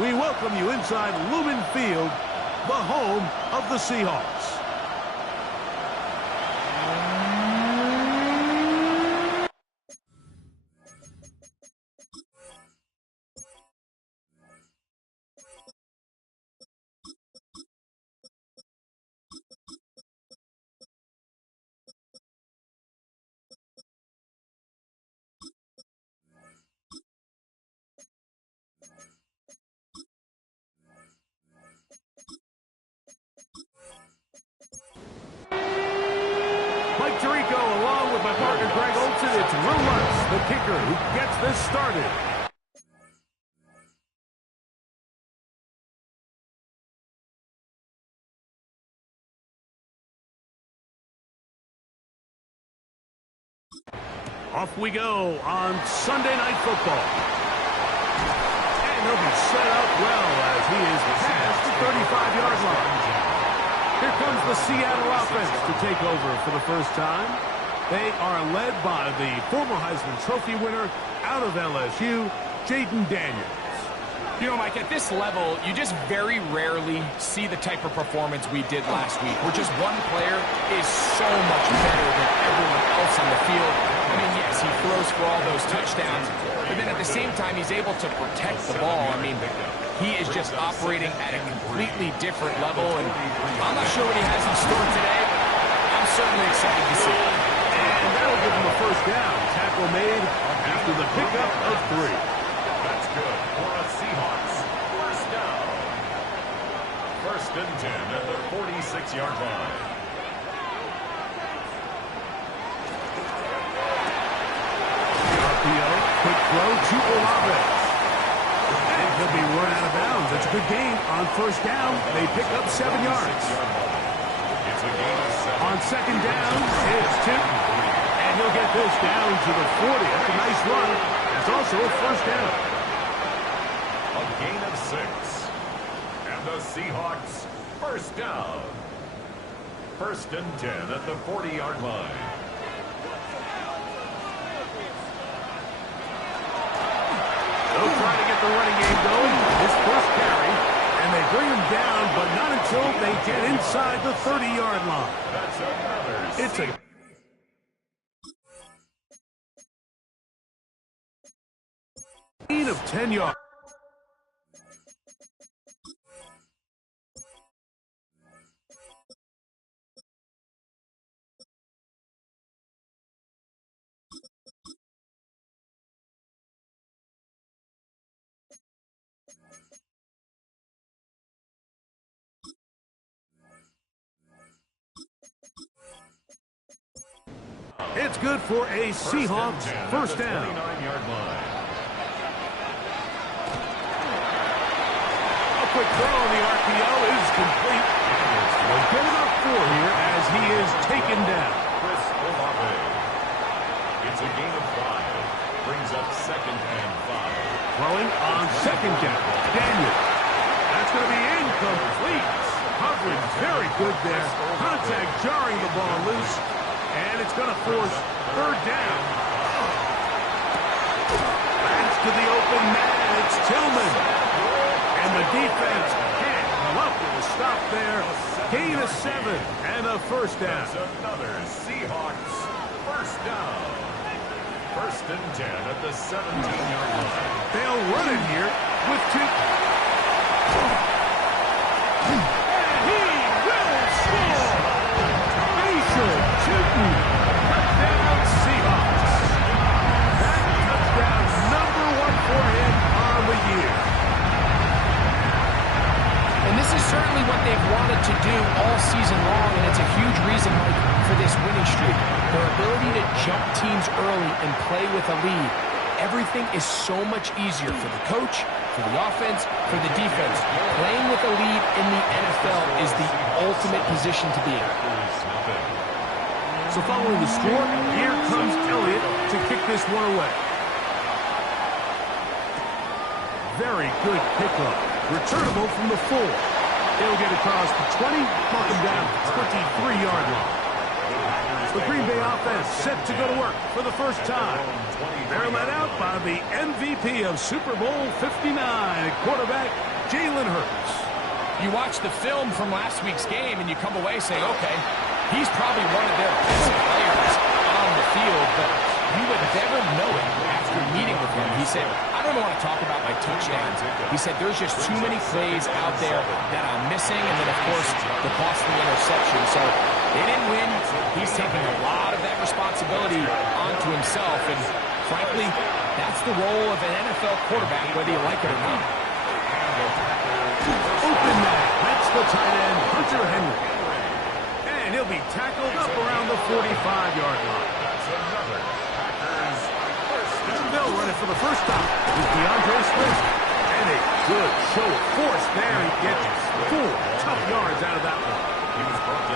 we welcome you inside Lumen Field, the home of the Seahawks. Mike Tirico along with my partner Greg Olson. It's Will Lutz, the kicker, who gets this started. Off we go on Sunday Night Football. And he'll be set up well as he is past the 35-yard line. Here comes the Seattle offense to take over for the first time. They are led by the former Heisman Trophy winner out of LSU, Jaden Daniels. You know, Mike, at this level, you just very rarely see the type of performance we did last week, where just one player is so much better than everyone else on the field. I mean, yes, he throws for all those touchdowns, but then at the same time, he's able to protect the ball. I mean, he is just operating at a completely different level, and I'm not sure what he has in store today. I'm certainly excited to see it. And that'll give him a first down. Tackle made after the pickup of 3. That's good for a Seahawks first down. 1st and 10 at the 46-yard line. RPO, quick throw to Olave. And he'll be run out of bounds. That's a good gain on first down. They pick up 7 yards. It's a gain of 7. On second down, it's Tipton. And he'll get this down to the 40. That's a nice run. That's also a first down. A gain of 6. And the Seahawks first down. 1st and 10 at the 40-yard line. They'll try to get the running game going. His first carry. And they bring him down, but not until they get inside the 30-yard line. That's another. It's a gain of 10 yards. It's good for a Seahawks first down. 29-yard line. A quick throw on the RPO is complete. It's good enough for here as he is taken down. Chris Olave. It's a gain of 5. Brings up 2nd and 5. Throwing on second down. Daniel. That's going to be incomplete. Coverage very good there. Contact jarring the ball loose. And it's going to force 3rd down. That's to the open man. It's Tillman. And the defense can't come up with a stop there. Gain of 7 and a first down. That's another Seahawks first down. 1st and 10 at the 17-yard line. They'll run it here with 2. And he will score. Touchdown Seahawks. That touchdown number 1 for him on the year. And this is certainly what they've wanted to do all season long, and it's a huge reason, Mike, for this winning streak. Their ability to jump teams early and play with a lead. Everything is so much easier for the coach, for the offense, for the defense. Playing with a lead in the NFL is the ultimate position to be in. So following the score, here comes Elliott to kick this one away. Very good pickup. Returnable from the 4. He'll get across the 20, mark him down to 23-yard line. The Green Bay offense set to go to work for the first time. They're led out by the MVP of Super Bowl 59 at quarterback, Jalen Hurts. You watch the film from last week's game, and you come away saying, okay, he's probably one of their best players on the field, but you would never know it after meeting with him. He said, I don't want to talk about my touchdowns. He said, there's just too many plays out there that I'm missing, and then, of course, the costly interception. So they didn't win. He's taking a lot of that responsibility onto himself, and frankly, that's the role of an NFL quarterback, whether you like it or not. Open man. That's the tight end, Hunter Henry. And he'll be tackled up around the 45-yard line. They'll run it for the first time with DeAndre Swift. And a good show of force there. He gets 4 tough yards out of that one.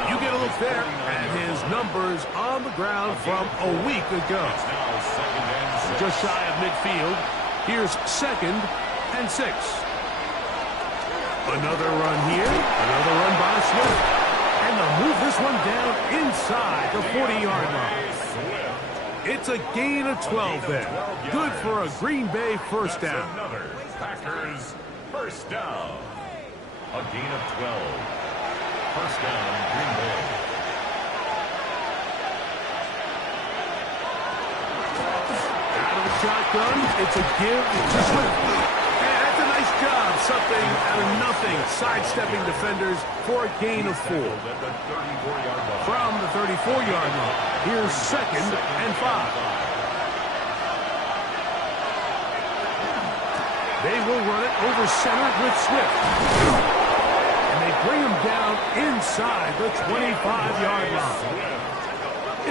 You get a look there at his numbers on the ground from a week ago. Just shy of midfield. Here's 2nd and 6. Another run here. Another run by Swift. And they'll move this one down inside the 40-yard line. It's a gain of 12 there. Good for a Green Bay first down. Packers first down. A gain of 12. First down, Green Bay. Out of the shotgun, it's a give to Swift. And that's a nice job. Something out of nothing. Sidestepping defenders for a gain of 4. From the 34-yard line. Here's 2nd and 5. They will run it over center with Swift. And they bring him down inside the 25-yard line.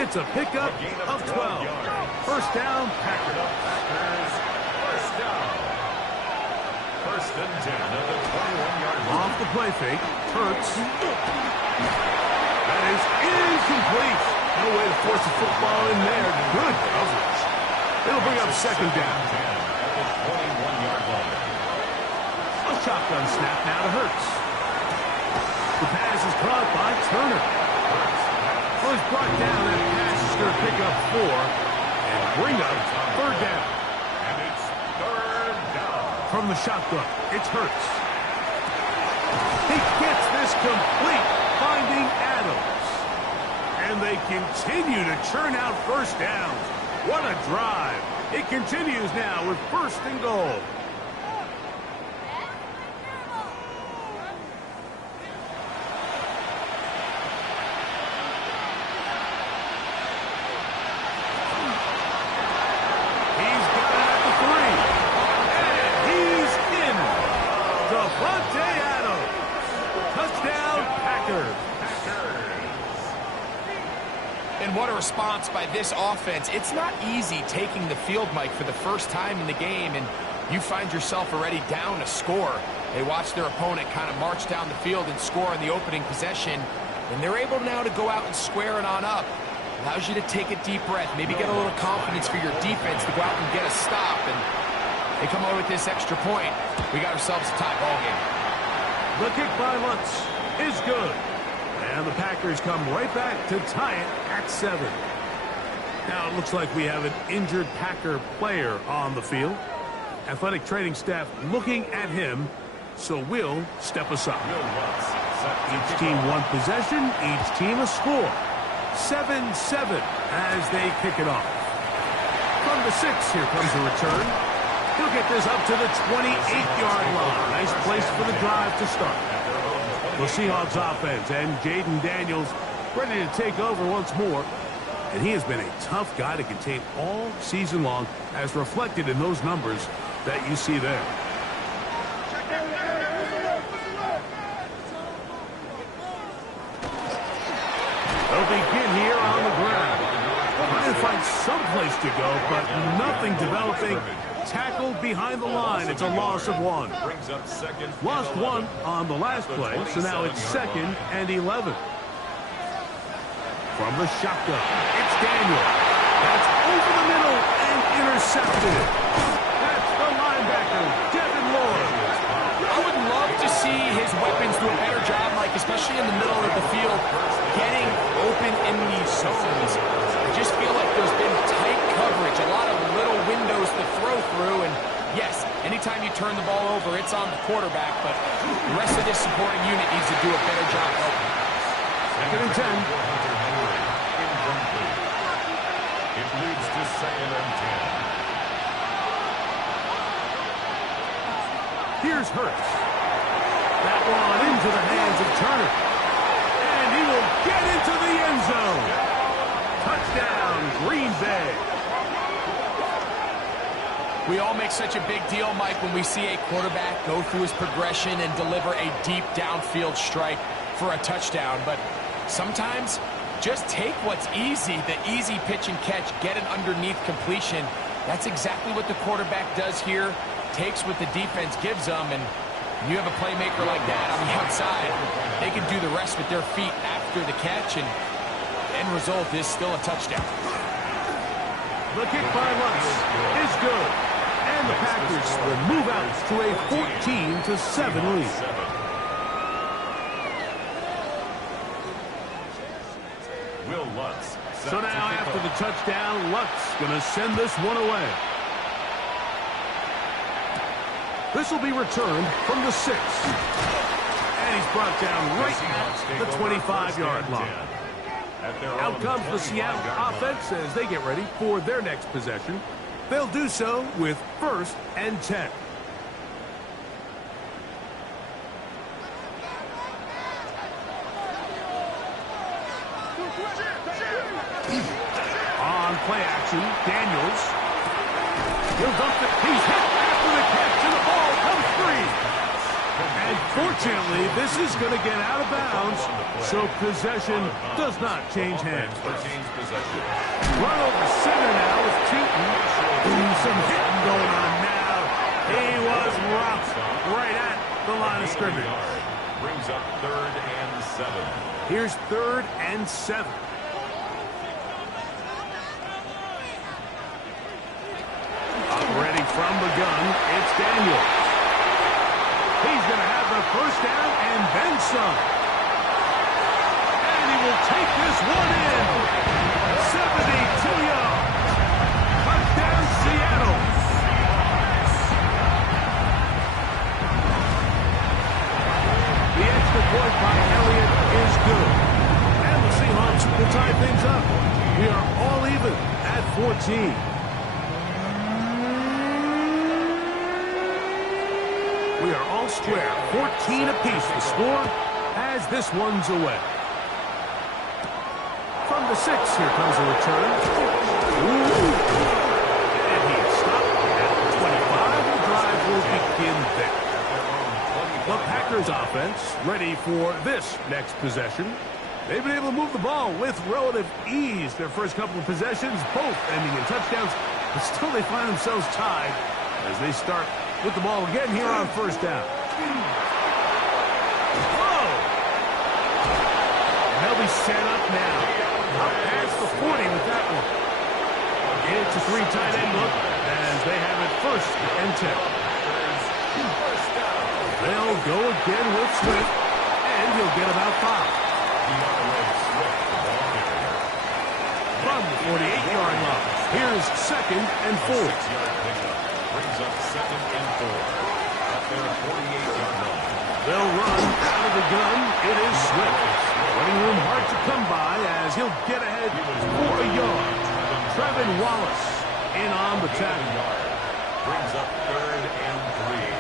It's a pickup of 12. First down, Packers. First down. First and 10 at the 21-yard line. Off the play fake, Hurts. That is incomplete. No way to force the football in there. Good coverage. It'll bring up 2nd down. At the 21-yard line. A shotgun snap now to Hurts. The pass is caught by Turner. Well, he's brought down. That pass is going to pick up 4 and bring up 3rd down. And it's 3rd down. From the shotgun, it's Hurts. He gets this complete, finding Adams. And they continue to churn out first downs. What a drive. It continues now with 1st and goal. He's got it at the 3. And he's in. Devontae Adams. Touchdown, Packers. And what a response by this offense. It's not easy taking the field, Mike, for the first time in the game, and you find yourself already down a score. They watch their opponent kind of march down the field and score in the opening possession, and they're able now to go out and square it on up. Allows you to take a deep breath, maybe get a little confidence for your defense to go out and get a stop, and they come away with this extra point. We got ourselves a tie ball game. The kick by Lutz is good. And the Packers come right back to tie it at 7. Now it looks like we have an injured Packer player on the field. Athletic training staff looking at him, so we'll step aside. Each team one possession, each team a score. 7-7 as they kick it off. From the 6, here comes the return. He'll get this up to the 28-yard line. Nice place for the drive to start. The Seahawks offense and Jaden Daniels ready to take over once more. And he has been a tough guy to contain all season long, as reflected in those numbers that you see there. They'll begin here on the ground. Trying to find someplace to go, but nothing developing. Tackled behind the line. It's a loss of 1. Lost 1 on the last play, so now it's 2nd and 11. From the shotgun, it's Daniel. That's over the middle and intercepted. That's the linebacker, Devin Lloyd. I would love to see his weapons do a better job, Mike, especially in the middle of the field, getting open in these zones. I just feel like there's been tight coverage, a lot of little windows to throw through, and yes, Anytime you turn the ball over, it's on the quarterback, but the rest of this supporting unit needs to do a better job helping. 2nd and 10. Incomplete. It leads to 2nd and 10. Here's Hurts. That one into the hands of Turner. And he will get into the end zone. Touchdown, Green Bay. We all make such a big deal, Mike, when we see a quarterback go through his progression and deliver a deep downfield strike for a touchdown. But sometimes, just take what's easy, the easy pitch and catch, get an underneath completion. That's exactly what the quarterback does here. Takes what the defense gives them, and you have a playmaker like that on the outside. They can do the rest with their feet after the catch, and the end result is still a touchdown. The kick by Lutz is good. And the Packers will move out to a 14-7 lead. Will Lutz. So now after the touchdown, Lutz going to send this one away. This will be returned from the 6. And he's brought down right at the 25-yard line. Out comes the Seattle offense as they get ready for their next possession. They'll do so with 1st and 10. On play action, Daniels. He'll dump it. He's hit after the catch, and the ball comes free. And fortunately, this is going to get out of bounds, so possession does not change hands. Run over center now with Keaton. Some hitting going on now. He was rough right at the line of scrimmage. Brings up 3rd and 7. Here's 3rd and 7. Ready from the gun, it's Daniels. He's going to have the 1st down and then some. And he will take this one in. 72 yards. Touchdown, Seattle. The extra point by Elliott is good. And the Seahawks will tie things up. We are all even at 14. We are all square. 14 apiece the score as this one's away. From the 6, here comes a return. Ooh. And he's stopped at the 25. The drive will begin there. The Packers offense ready for this next possession. They've been able to move the ball with relative ease. Their first couple of possessions, both ending in touchdowns, but still they find themselves tied as they start with the ball again here on 1st down. Whoa! And they'll be set up now. Up past the 40 with that one. It's a 3 tight end look as they have it 1st and 10. They'll go again with Swift, and he'll get about 5. From the 48-yard line, here's 2nd and 4. Brings up 2nd and 4 at their 48-yard line. They'll run out of the gun. It is Swift. Running room hard to come by as he'll get ahead for a yard. Trevin Wallace in on the tackle. Brings up 3rd and 3.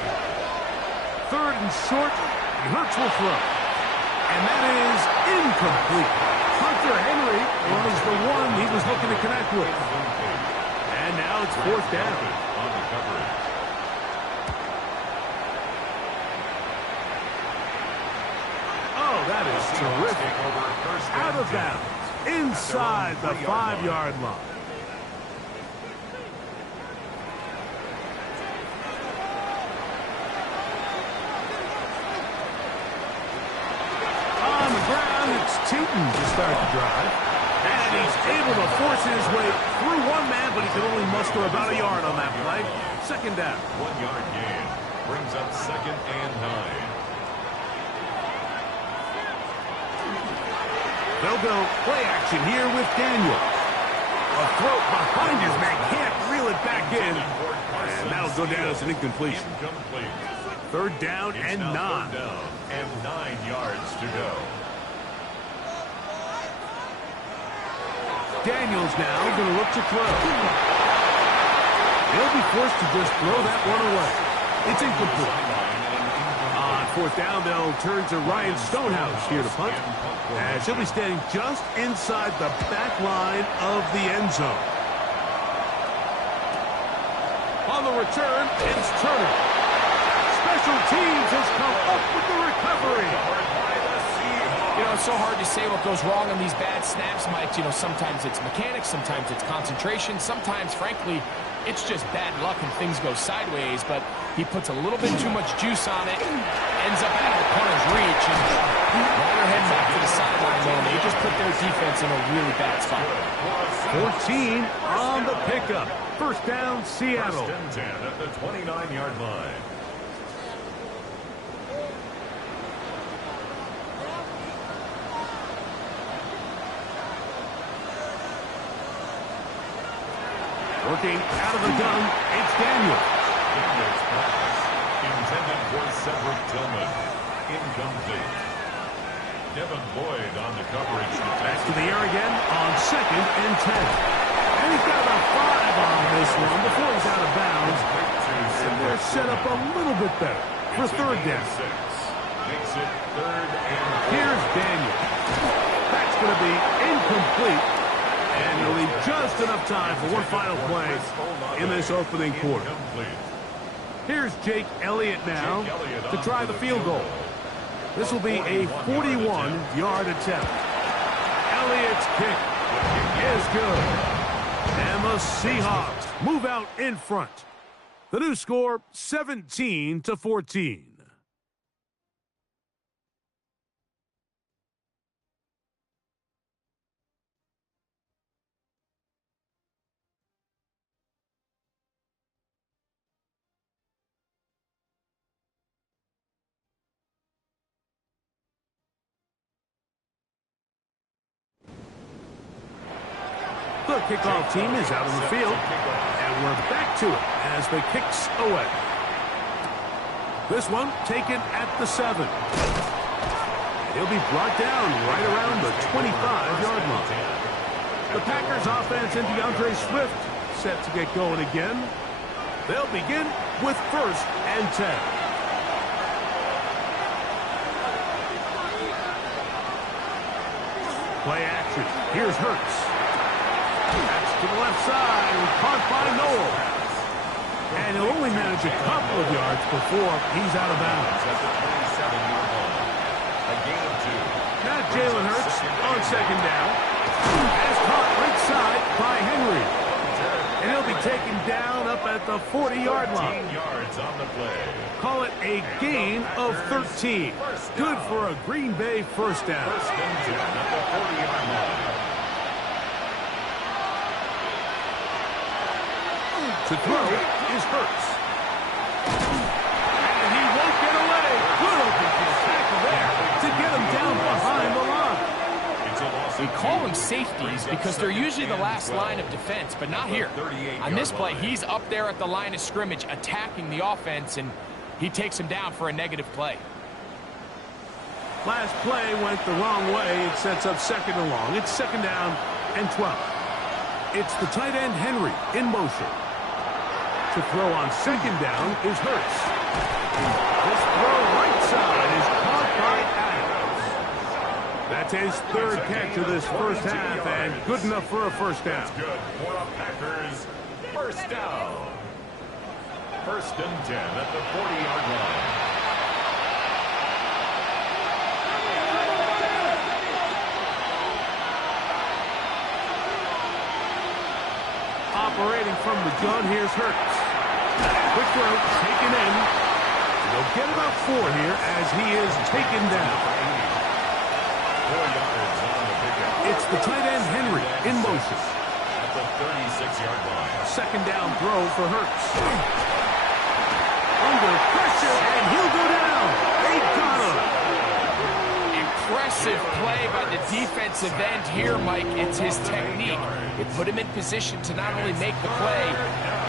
3rd and short. Hurts will throw. And that is incomplete. Hunter Henry was the one he was looking to connect with. And now it's 4th down. On the coverage. Oh, that is terrific. Out of bounds. Inside the 5-yard line. On the ground, it's Keaton to start the drive. And he's able to force his way through one man, but he can only muster about a yard on that play. 2nd down. 1-yard gain. Brings up 2nd and 9. They'll go play action here with Daniels. A throw behind his man, can't reel it back in. And that'll go down as an incompletion. Incomplete. Third down and 9. Third down and 9 yards to go. Daniels now going to look to throw. He'll be forced to just throw that one away. It's incomplete. On fourth down, they'll turn to Ryan Stonehouse here to punt, as he'll be standing just inside the back line of the end zone. On the return, it's Turner. Special teams has come up with the recovery. You know, it's so hard to say what goes wrong on these bad snaps, Mike. You know, sometimes it's mechanics, sometimes it's concentration, sometimes, frankly, it's just bad luck and things go sideways, but he puts a little bit too much juice on it, ends up out of the punter's reach, and now they're heading back to the sideline, man. They just put their defense in a really bad spot. 14 on the pickup. First down, Seattle. First and 10 at the 29-yard line. Working out of the gun, it's Daniel. Daniel's pass intended for Cedric Tillman. Incomplete. Devin Lloyd on the coverage. Back to the air again on second and 10. And he's got about 5 on this one before he's out of bounds. And they're set up a little bit better for third down. Makes it third and 4. Here's Daniel. That's going to be incomplete. And he'll leave just enough time for one final play in this opening quarter. Here's Jake Elliott now to try the field goal. This will be a 41-yard attempt. Elliott's kick is good. And the Seahawks move out in front. The new score, 17-14. The kickoff team is out on the field, and we're back to it as the kicks away. This one taken at the 7. He'll be brought down right around the 25-yard line. The Packers offense and DeAndre Swift set to get going again. They'll begin with first and 10. Play action. Here's Hurts. That's to the left side, and caught by Noel. And he'll only manage a couple of yards before he's out of bounds. A gain of 2. Now Jalen Hurts on second down. As caught right side by Henry. And he'll be taken down up at the 40-yard line. 13 yards on the play. Call it a gain of 13. Good for a Green Bay first down. First and 10 at the 40-yard line. To throw is Hurts. And he won't get away. Good open tackle there to get him down behind the line. We call them safeties because they're usually the last line of defense, but not here. On this play, he's up there at the line of scrimmage attacking the offense, and he takes him down for a negative play. Last play went the wrong way. It sets up second and long. It's second down and 12. It's the tight end Henry in motion. To throw on second down is Hurts. This throw right side is caught by Adams. That's his third catch of this first half, and good enough for a first down. Good for the Packers. First down. First and 10 at the 40-yard line. Operating from the gun, here's Hurts. Quick throw, taken in. They'll get about 4 here as he is taken down. 4 yards on the pickup. It's the tight end Henry in motion. At the 36-yard line. Second down throw for Hurts. Under pressure, and he'll go down. They got him. Impressive play by the defensive end here, Mike, it's his technique. It put him in position to not only make the play,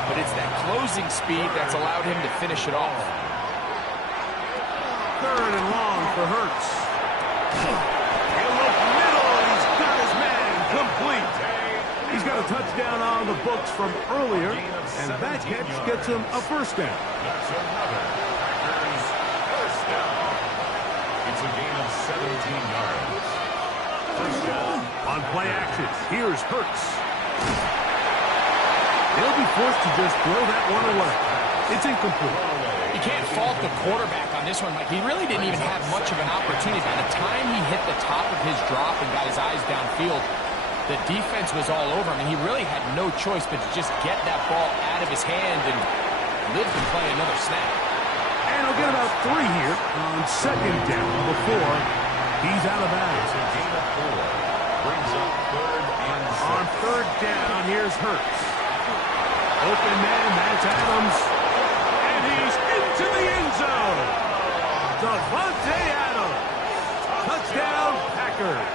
but it's that closing speed that's allowed him to finish it off. 3rd and long for Hurts. He'll look middle, and he's got his man complete. He's got a touchdown on the books from earlier, and that catch gets him a first down. That's another Packers first down. It's a gain of 17 yards. First down. On play action, here's Hurts. He'll be forced to just throw that one away. It's incomplete. You can't fault the quarterback on this one, Mike. He really didn't even have much of an opportunity. By the time he hit the top of his drop and got his eyes downfield, the defense was all over him. He really had no choice but to just get that ball out of his hand and live to play another snap. And he'll get about 3 here on 2nd down before he's out of bounds. It's a gain of 4. Brings up 3rd and 6. On 3rd down, here's Hurts. Open man, that's Adams. And he's into the end zone. Davante Adams. Touchdown, Packers.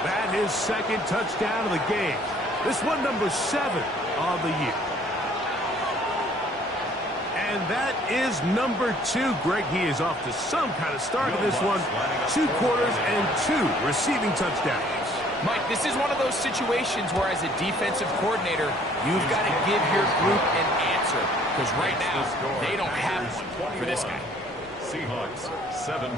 That is 2nd touchdown of the game. This one number 7 of the year. And that is number 2. Greg, he is off to some kind of start in this one. 2 quarters and 2 receiving touchdowns. Mike, this is one of those situations where as a defensive coordinator, you've got to give your group an answer. Because right now, they don't have one for this guy. Seahawks 17.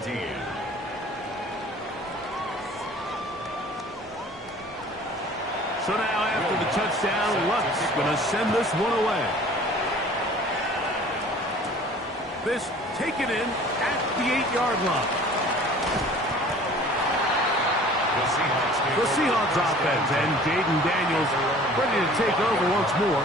So now after the touchdown, Luck's going to send this one away. This taken in at the 8-yard line. The Seahawks offense and Jaden Daniels ready to take over once more.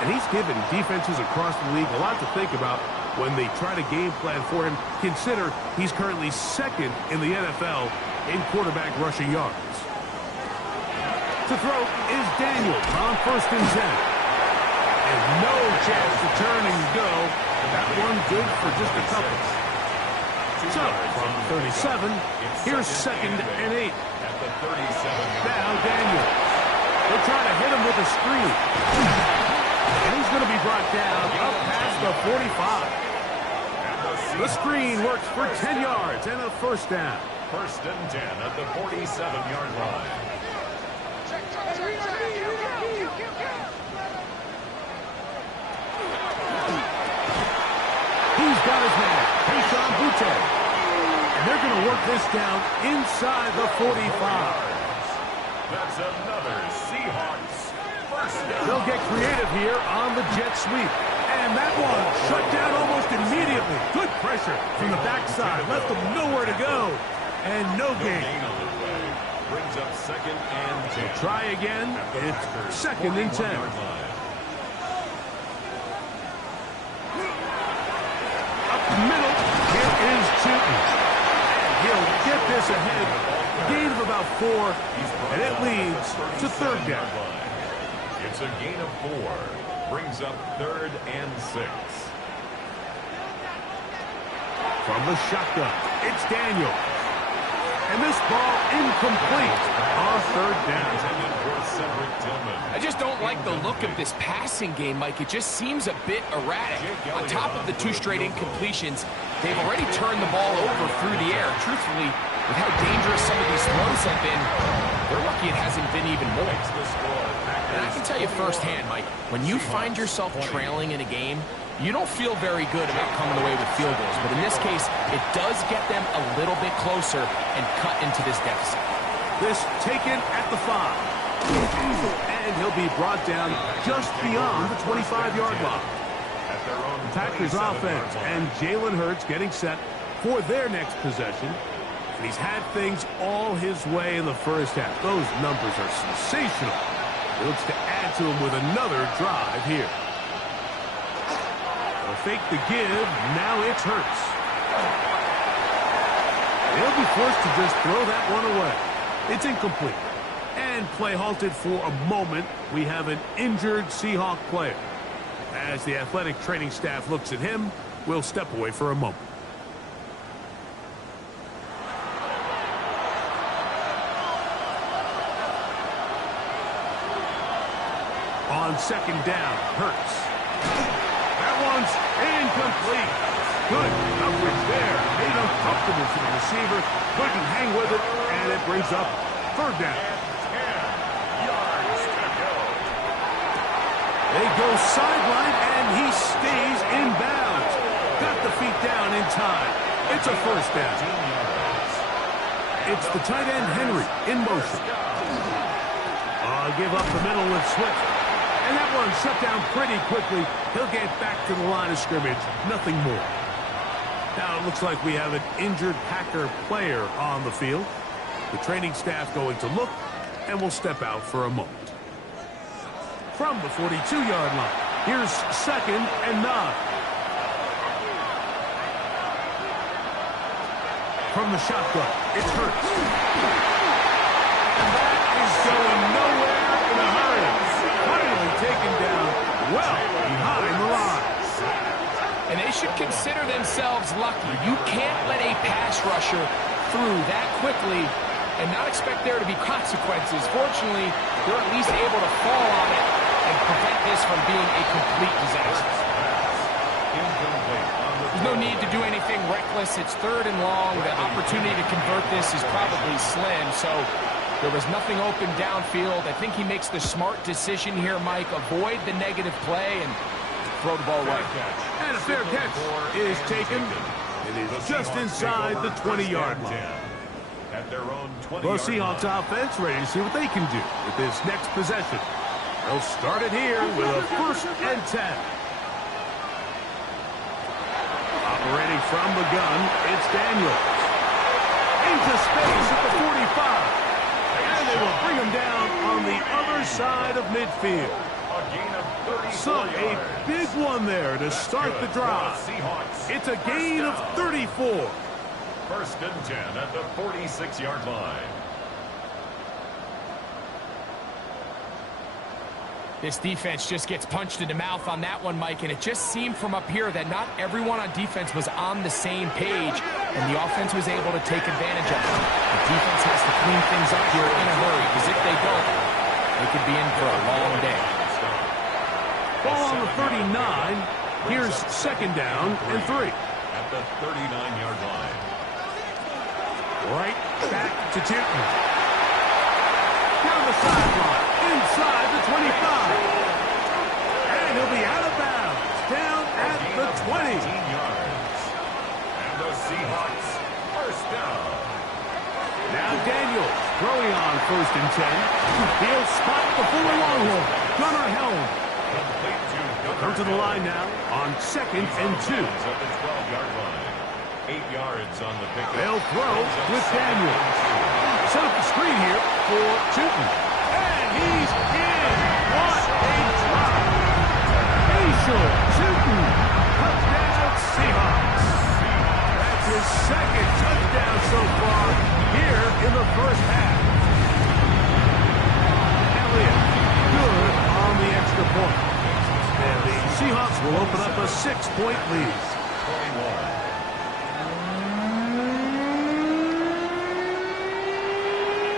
And he's given defenses across the league a lot to think about when they try to game plan for him. Consider he's currently 2nd in the NFL in quarterback rushing yards. To throw is Daniels on 1st and 10. And no chance to turn and go. That one good for just a couple. So, from 37, here's 2nd and 8. At the 37. Now Daniels. They'll try to hit him with a screen. And he's going to be brought down up past the 45. The screen works for 10 yards and a first down. 1st and 10 at the 47-yard line. He's got his man, Keyshawn Butte. And they're going to work this down inside the 45. That's another Seahawks first down. They'll get creative here on the jet sweep. And that one shut down almost immediately. Good pressure from the backside. Left them nowhere to go. And no gain. Brings up 2nd and 10. Try again. It's 2nd and 10. Middle, here is Chilton. He'll get this ahead. Gain of about 4, and it leads to 3rd down. It's a gain of 4. Brings up 3rd and 6. From the shotgun, it's Daniel. And this ball incomplete on 3rd down. I just don't like the look of this passing game, Mike. It just seems a bit erratic. On top of the 2 straight incompletions, they've already turned the ball over through the air. Truthfully, with how dangerous some of these throws have been, they're lucky it hasn't been even more. And I can tell you firsthand, Mike, when you find yourself trailing in a game, you don't feel very good about coming away with field goals. But in this case, it does get them a little bit closer and cut into this deficit. This taken at the 5. And he'll be brought down just beyond the 25-yard line. The Packers offense and Jalen Hurts getting set for their next possession. And he's had things all his way in the first half. Those numbers are sensational. He looks to add to them with another drive here. They'll fake the give. Now it's Hurts. They'll be forced to just throw that one away. It's incomplete. And play halted for a moment. We have an injured Seahawk player. As the athletic training staff looks at him, we'll step away for a moment. on second down. Hurts. That one's incomplete. Good coverage there. Made uncomfortable for the receiver. Couldn't hang with it, and it brings up third down. 10 yards to go. They go sideline, and he stays in bounds. Got the feet down in time. It's a first down. It's the tight end, Henry, in motion. Give up the middle with Swift. And that one shut down pretty quickly. He'll get back to the line of scrimmage. Nothing more. Now it looks like we have an injured Packer player on the field. The training staff going to look, and will step out for a moment. From the 42-yard line, here's 2nd and 9. From the shotgun, it's Hurts. And that is going nowhere in a hurry. Finally taken down well behind the line. And they should consider themselves lucky. You can't let a pass rusher through that quickly and not expect there to be consequences. Fortunately, they're at least able to fall on it and prevent this from being a complete disaster. There's no need to do anything reckless. It's 3rd and long. The opportunity to convert this is probably slim, so there was nothing open downfield. I think he makes the smart decision here, Mike. Avoid the negative play and throw the ball away. And a fair catch is taken. It is just inside the 20-yard line. At their own 20-yard The Seahawks offense ready to see what they can do with this next possession. They'll start it here with a 1st and 10. Operating from the gun, it's Daniels. Into space at the 45. And they will bring him down on the other side of midfield. A gain of 34 So a yards. big one there to start the drive. It's a gain of 34. 1st and 10 at the 46-yard line. This defense just gets punched in the mouth on that one, Mike, and it just seemed from up here that not everyone on defense was on the same page, and the offense was able to take advantage of it. The defense has to clean things up here in a hurry, because if they don't, they could be in for a long day. Ball on the 39. Here's 2nd down and 3. At the 39-yard line. Right back to Tipton. Down the sideline, inside the 25. And he'll be out of bounds, down at the 20. 19 yards. And the Seahawks 1st down. Now Daniels throwing on 1st and 10. He'll spot the Fuller Longhorn. Gunnar Helm. Complete to Come to the line now on 2nd and 2. At the 12-yard line. 8 yards on the pick. They'll throw with Daniels. Set up the screen here for Tootin. And he's in. What a drop. Facial Tootin. Touchdown Seahawks. That's his 2nd touchdown so far here in the 1st half. Elliott good on the extra point. And the Seahawks will open up a 6-point lead. 21.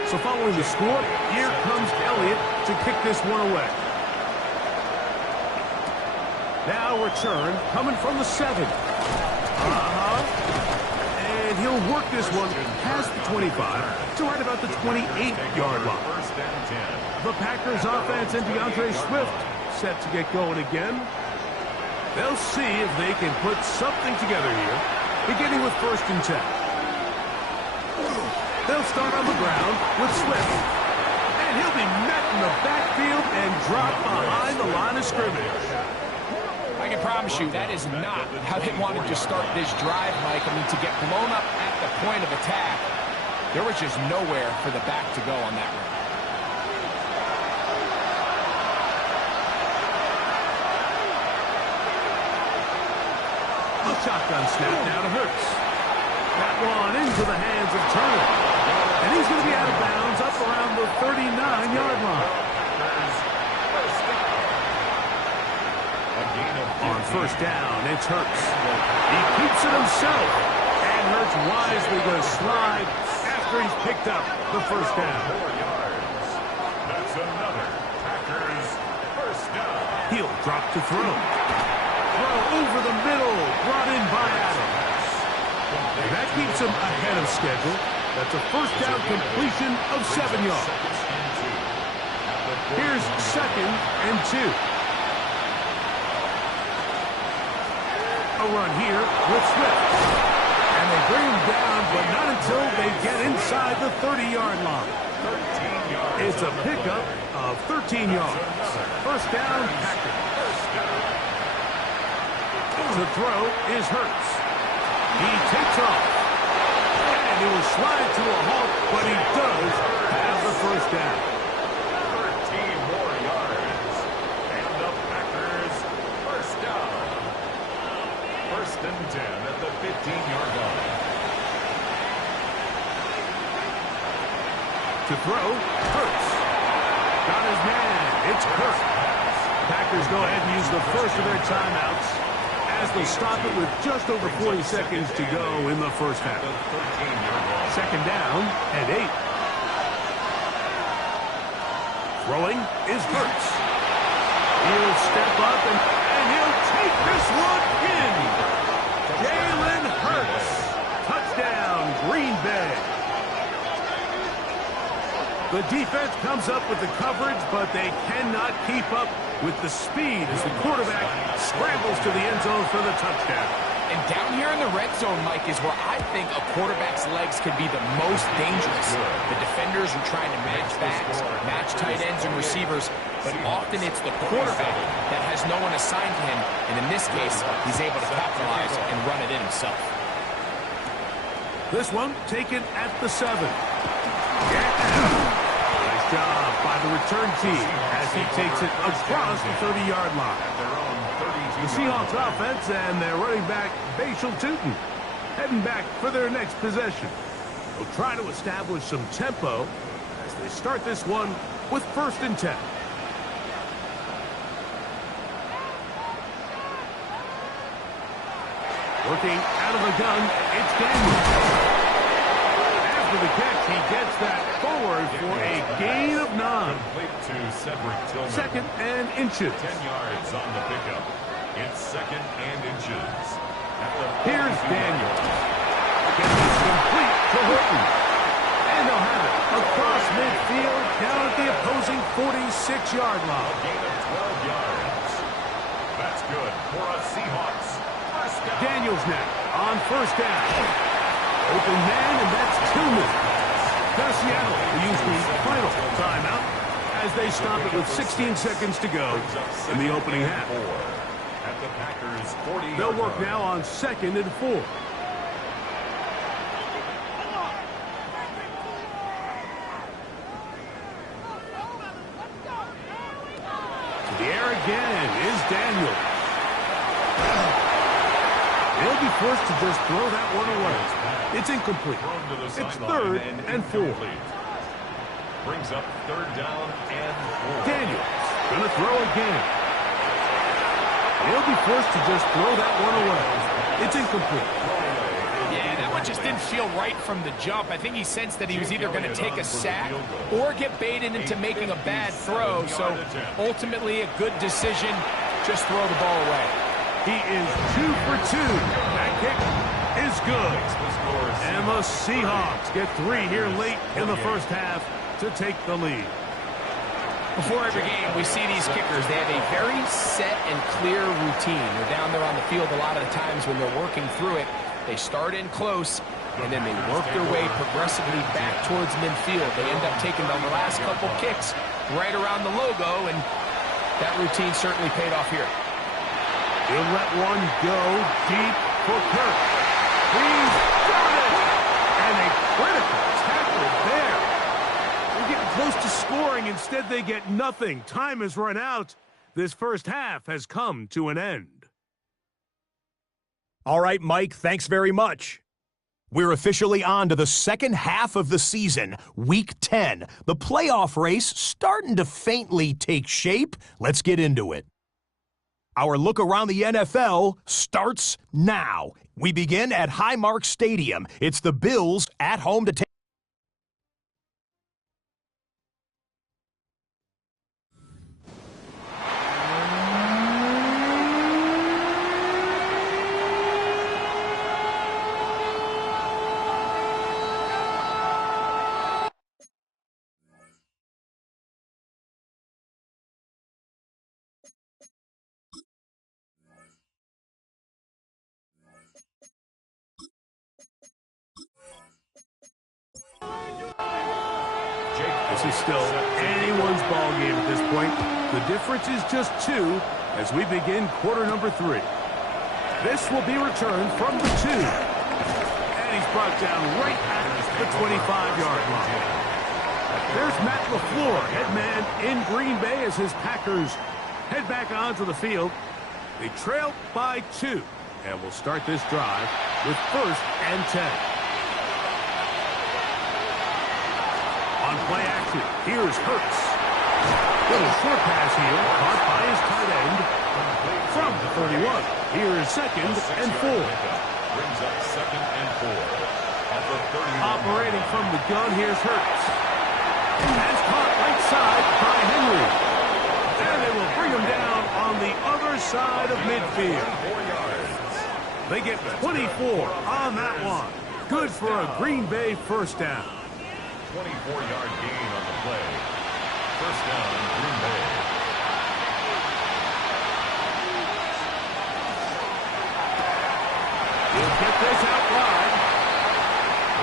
So following the score, here comes Elliott to kick this one away. Now return coming from the 7. And he'll work this one past the 25 to right about the 28-yard line. 1st and 10. The Packers offense and DeAndre Swift set to get going again. They'll see if they can put something together here, beginning with 1st and 10. They'll start on the ground with Swift. And he'll be met in the backfield and dropped behind the line of scrimmage. I can promise you that is not how they wanted to start this drive, Mike. I mean, to get blown up at the point of attack, there was just nowhere for the back to go on that one. A shotgun snap now to Hurts. That one into the hands of Turner. And he's going to be out of bounds up around the 39-yard line. On 1st down, it's Hurts. He keeps it himself. And Hurts wisely going to slide after he's picked up the 1st down. 4 yards. That's another Packers 1st First down. He'll drop to throw. Throw over the middle, brought in by Adams. And that keeps him ahead of schedule. That's a first down completion of 7 yards. Here's 2nd and 2. A run here with Swift. And they bring him down, but not until they get inside the 30-yard line. It's a pickup of 13 yards. First down, Packers. The throw is Hurts. He takes off. And he will slide to a halt, but he does have the first down. 13 more yards. And the Packers first down. First and 10 at the 15-yard line. To throw, Hurts. Got his man. It's Kirk. Packers go ahead and use the first of their timeouts as they stop it with just over 40 seconds to go in the first half. Second down and 8. Throwing is Hurts. He'll step up and he'll take this one in. Jalen Hurts. Touchdown, Green Bay. The defense comes up with the coverage, but they cannot keep up with the speed as the quarterback scrambles to the end zone for the touchdown. And down here in the red zone, Mike, is where I think a quarterback's legs can be the most dangerous. The defenders are trying to match backs, match tight ends and receivers, but often it's the quarterback that has no one assigned to him, and in this case, he's able to capitalize and run it in himself. This one taken at the 7. Nice job by the return team as he takes it across the 30-yard line. The Seahawks offense and their running back, Bashal Tootin, heading back for their next possession. They'll try to establish some tempo as they start this one with 1st and 10. Working out of the gun, it's Daniels. After the catch, he gets that forward for a gain of 9. Second and inches. 10 yards on the pickup. It's 2nd and inches. Here's Daniels. Gets this complete to Horton. And they'll have it across midfield down at the opposing 46-yard line. A gain of 12 yards. That's good for a Seahawks. First down. Daniels now on first down. Open man, and that's Tillman. Now Seattle will use the final timeout as they stop it with 16 seconds to go in the opening half. At the Packers 40. They'll work now on 2nd and 4. To the air again is Daniels. He'll be forced to just throw that one away. It's incomplete. It's 3rd and 4. Brings up 3rd down and 4. Daniels gonna throw again. He'll be forced to just throw that one away. It's incomplete. Yeah, that one just didn't feel right from the jump. I think he sensed that he was either going to take a sack or get baited into making a bad throw. So ultimately a good decision. Just throw the ball away. He is 2 for 2. That kick is good. And the Seahawks get 3 here late in the first half to take the lead. Before every game, we see these kickers. They have a very set and clear routine. They're down there on the field a lot of the times when they're working through it. They start in close, and then they work their way progressively back towards midfield. They end up taking the last couple kicks right around the logo, and that routine certainly paid off here. He'll let one go deep for Kirk. He's got it! And a critical tackle there. They're getting close to scoring. Instead, they get nothing. Time has run out. This first half has come to an end. All right, Mike, thanks very much. We're officially on to the second half of the season, Week 10. The playoff race starting to faintly take shape. Let's get into it. Our look around the NFL starts now. We begin at Highmark Stadium. It's the Bills at home to take. still anyone's ball game at this point. The difference is just 2 as we begin quarter number 3. This will be returned from the 2. And he's brought down right at the 25-yard line. There's Matt LaFleur, head man in Green Bay as his Packers head back onto the field. They trail by 2. And we'll start this drive with 1st and 10. On play action, here's Hurts. Little short pass here, caught by his tight end. From the 31, here's 2nd and 4. Brings up 2nd and 4. At the 31. Operating from the gun, here's Hurts. That's caught right side by Henry. And they will bring him down on the other side of midfield. They get 24 on that one. Good for a Green Bay first down. 24-yard gain on the play. First down, Green Bay. He'll get this out wide.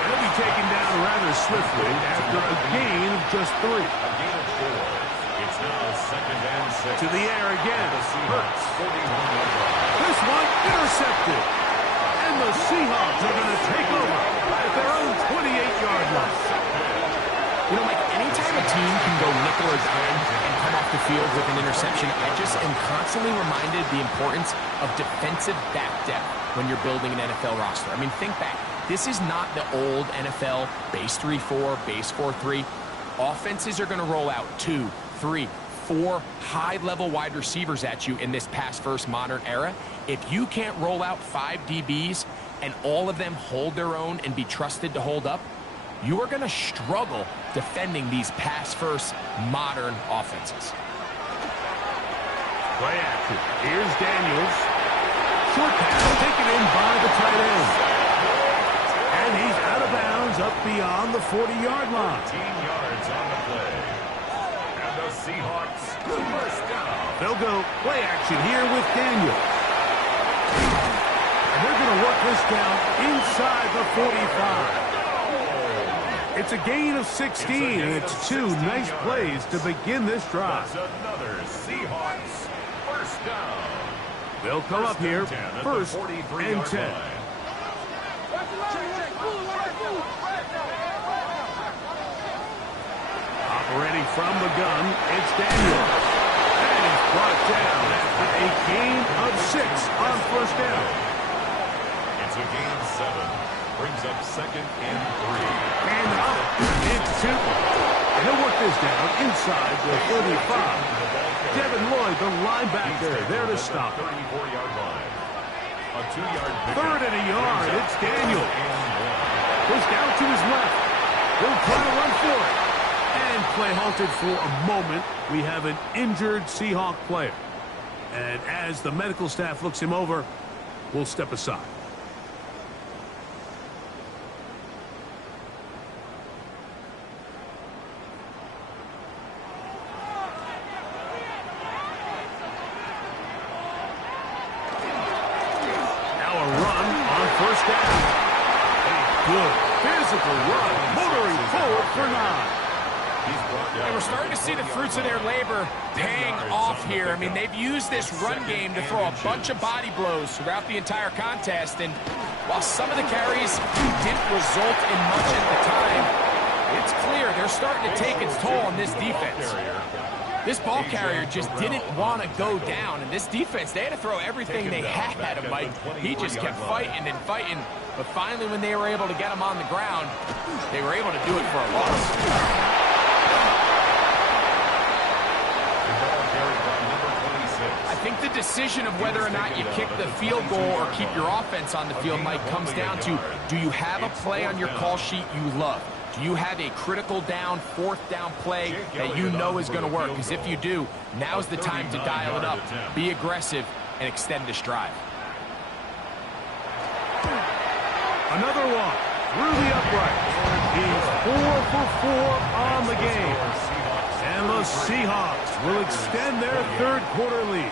He'll be taken down rather swiftly after a gain of just 3. A gain of 4. It's now 2nd and 6. To the air again. Hurts. 41-yard line. This one intercepted. And the Seahawks are going to take over at their own 28-yard line. You know, Mike, anytime a team can go nickel or dime and come off the field with an interception, I just am constantly reminded the importance of defensive back depth when you're building an NFL roster. I mean, think back. This is not the old NFL base 3-4, base 4-3. Offenses are going to roll out 2, 3, 4 high-level wide receivers at you in this pass-first modern era. If you can't roll out 5 DBs and all of them hold their own and be trusted to hold up, you are going to struggle defending these pass-first modern offenses. Play action. Here's Daniels. Short pass taken in by the tight end. And he's out of bounds up beyond the 40-yard line. 15 yards on the play. And the Seahawks first down. They'll go play action here with Daniels. And they're going to work this down inside the 45. It's a gain of 16, and it's 2 nice plays to begin this drive. That's another Seahawks first down. They'll come up here, 1st and 10. Operating from the gun, it's Daniels. And he's brought down after a gain of 6 on 1st down. It's a gain of 7. Brings up 2nd and 3. And up, it's 2. And he'll work this down inside the 35. Devin Lloyd, the linebacker, there to stop it. 34-yard line. A 2-yard pickup. 3rd and a yard, it's Daniel. Goes down to his left. He'll try to run for it. And play halted for a moment. We have an injured Seahawk player. And as the medical staff looks him over, we'll step aside. Good physical run, motoring forward for 9. And we're starting to see the fruits of their labor paying off here. I mean, they've used this run game to throw a bunch of body blows throughout the entire contest. And while some of the carries didn't result in much at the time, it's clear they're starting to take its toll on this defense. This ball carrier just didn't want to go down. And this defense, they had to throw everything they had at him, Mike. He just kept fighting and fighting. But finally, when they were able to get him on the ground, they were able to do it for a loss. I think the decision of whether or not you kick the field goal or keep your offense on the field, Mike, comes down to, do you have a play on your call sheet you love? Do you have a critical down, 4th down play that you know is going to work? Because if you do, now's the time to dial it up, be aggressive, and extend this drive. Another one through the upright. He's 4 for 4 on the game. And the Seahawks will extend their 3rd quarter lead.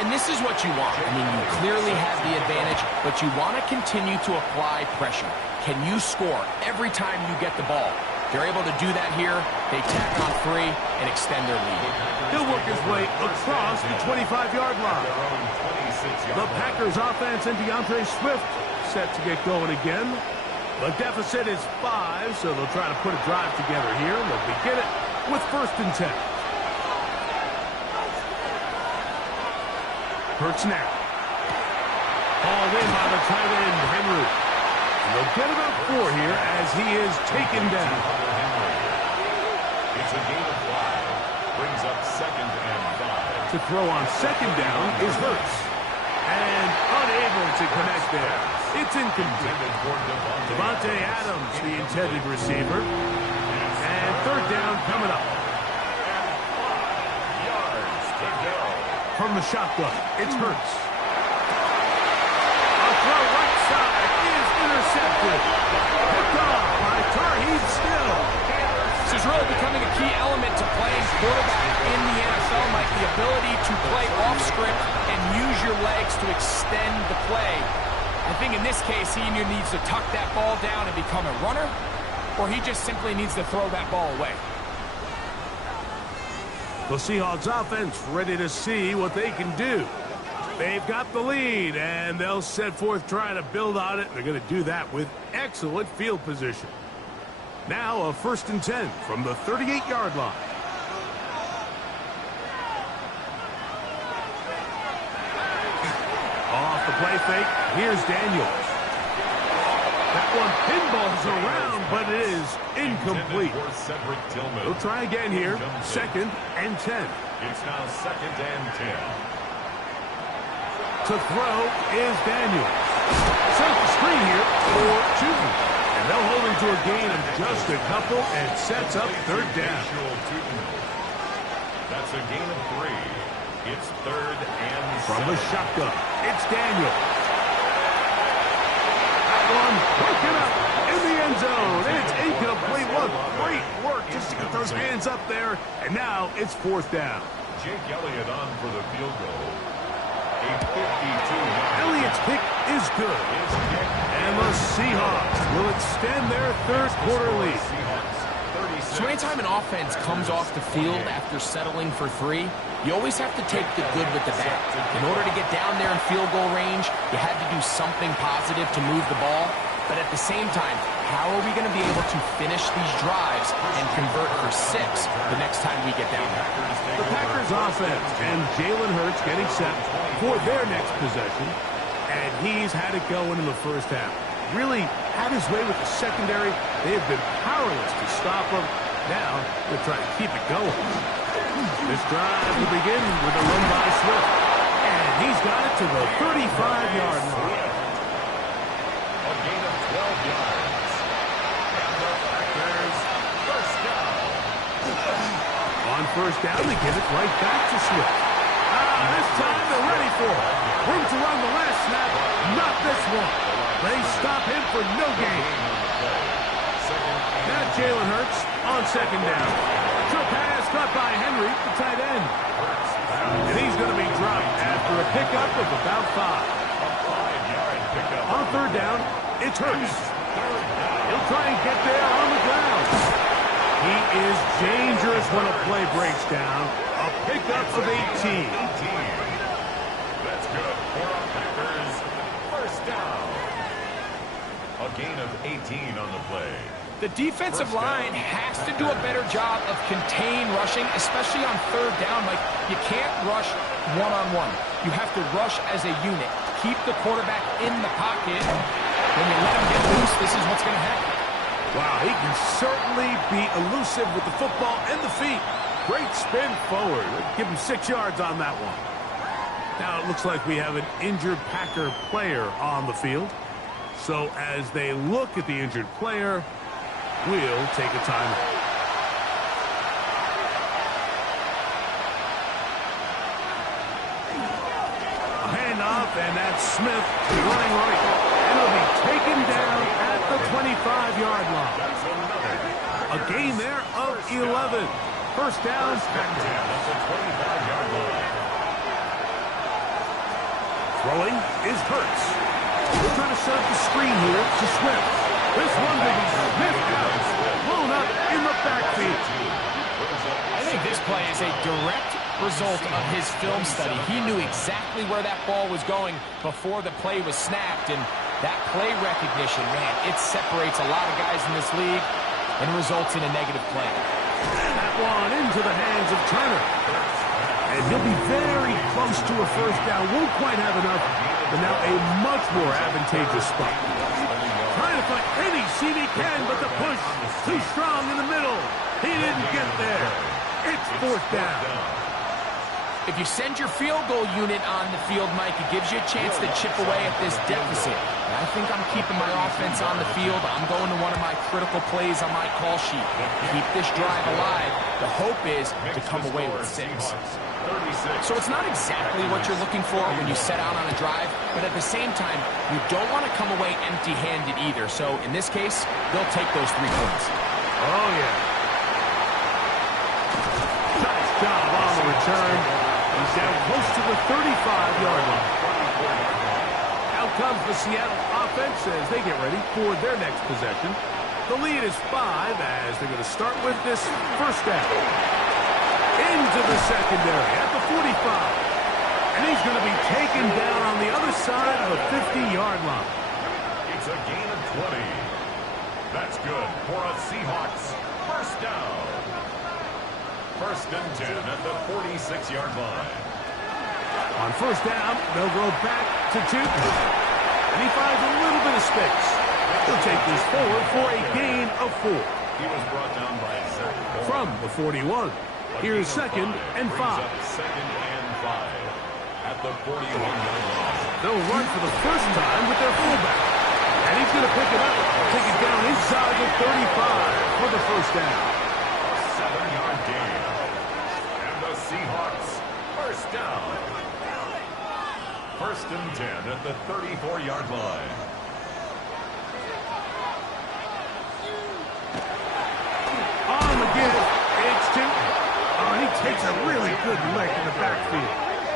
And this is what you want. I mean, you clearly have the advantage, but you want to continue to apply pressure. Can you score every time you get the ball? They're able to do that here. They tack on 3 and extend their lead. He'll work his way across the 25-yard line. The Packers offense and DeAndre Swift set to get going again. The deficit is 5, so they'll try to put a drive together here. They'll begin it with 1st and 10. Hurts now. Hauled in by the tight end, Henry. And they'll get about 4 here as he is taken down. It's a gain of 5. Brings up 2nd and 5. To throw on 2nd down is Hurts. And unable to connect there. It's incomplete. Devontae Adams, the intended receiver. And 3rd down coming up. Yards to go. From the shotgun, it's Hurts. A throw right side is intercepted. Picked off by Tarheed Still. This is really becoming a key element to playing quarterback in the NFL, Mike, the ability to play off script and use your legs to extend the play. I think in this case, he either needs to tuck that ball down and become a runner, or he just simply needs to throw that ball away. The Seahawks offense ready to see what they can do. They've got the lead, and they'll set forth trying to build on it. They're going to do that with excellent field position. Now a 1st and 10 from the 38-yard line. Off the play fake, here's Daniels. That one pinballs around, but it is incomplete. They'll try again here, 2nd and 10. It's now 2nd and 10. To throw is Daniels. Set the screen here for 2. And they'll hold him to a gain of just a couple and sets up 3rd down. That's a gain of 3. It's 3rd and 7. From the shotgun, it's Daniels. That one broken up in the end zone. It's incomplete. What great work just to get those hands up there. And now it's 4th down. Jake Elliott on for the field goal. A 52-yard. Elliott's kick is good. And the Seahawks will extend their 3rd quarter lead. So anytime an offense comes off the field after settling for 3, you always have to take the good with the bad. In order to get down there in field goal range, you had to do something positive to move the ball. But at the same time, how are we going to be able to finish these drives and convert for 6 the next time we get down there? The Packers offense and Jalen Hurts getting set for their next possession. And he's had it going in the 1st half. Really had his way with the secondary. They have been powerless to stop him. Now they're trying to keep it going. This drive will begin with a run by Swift. And he's got it to the 35-yard line. A gain of 12 yards. And the Packers, 1st down. On 1st down, they give it right back to Swift. This time they're ready for it. Room to run the last snap. Not this one. They stop him for no gain. Now Jalen Hurts on 2nd down. Short pass caught by Henry, the tight end. And he's going to be dropped after a pickup of about 5. On 3rd down, it's Hurts. He'll try and get there on the ground. He is dangerous when a play breaks down. A pickup of 18. That's good for a Packers 1st down. A gain of 18 on the play. The defensive line has to do a better job of contain rushing, especially on 3rd down. Like, you can't rush one-on-one. You have to rush as a unit. Keep the quarterback in the pocket. When you let him get loose, this is what's going to happen. Wow, he can certainly be elusive with the football and the feet. Great spin forward. Give him 6 yards on that one. Now it looks like we have an injured Packer player on the field. So as they look at the injured player, we'll take a timeout. A handoff, and that's Smith running right. And it'll be taken down at the 25-yard line. A gain there of 11. 1st down, Packers. Throwing is Hurts. We're trying to set up the screen here to Swift. This one will be sniffed out. Blown up in the backfield. I think this play is a direct result of his film study. He knew exactly where that ball was going before the play was snapped, and that play recognition, man, it separates a lot of guys in this league and results in a negative play. That one into the hands of Turner. And he'll be very close to a first down. Won't quite have enough, but now a much more advantageous spot. Trying to find any seam he can, but the push too strong in the middle. He didn't get there. It's fourth down. If you send your field goal unit on the field, Mike, it gives you a chance to chip away at this deficit. And I think I'm keeping my offense on the field. I'm going to one of my critical plays on my call sheet. Keep this drive alive. The hope is to come away with 6. So it's not exactly what you're looking for when you set out on a drive, but at the same time, you don't want to come away empty-handed either. So in this case, they'll take those 3 points. Oh, yeah. Nice job on the return. He's down close to the 35-yard line. Out comes the Seattle offense as they get ready for their next possession. The lead is 5 as they're going to start with this first down. Into the secondary at the 45. And he's going to be taken down on the other side of the 50-yard line. It's a gain of 20. That's good for a Seahawks first down. First and 10 at the 46-yard line. On first down, they'll go back to Newton. And he finds a little bit of space. He'll take this forward for a gain of 4. He was brought down by Zach from the 41. Here's second and 5. Second and 5 at the 41-yard line. They'll run for the first time with their fullback. And he's going to pick it up. Take it down inside the 35 for the first down. 7-yard gain. And the Seahawks first down. First and 10 at the 34-yard line. On the give, it's Newton. Oh, he takes a really good lick in the backfield.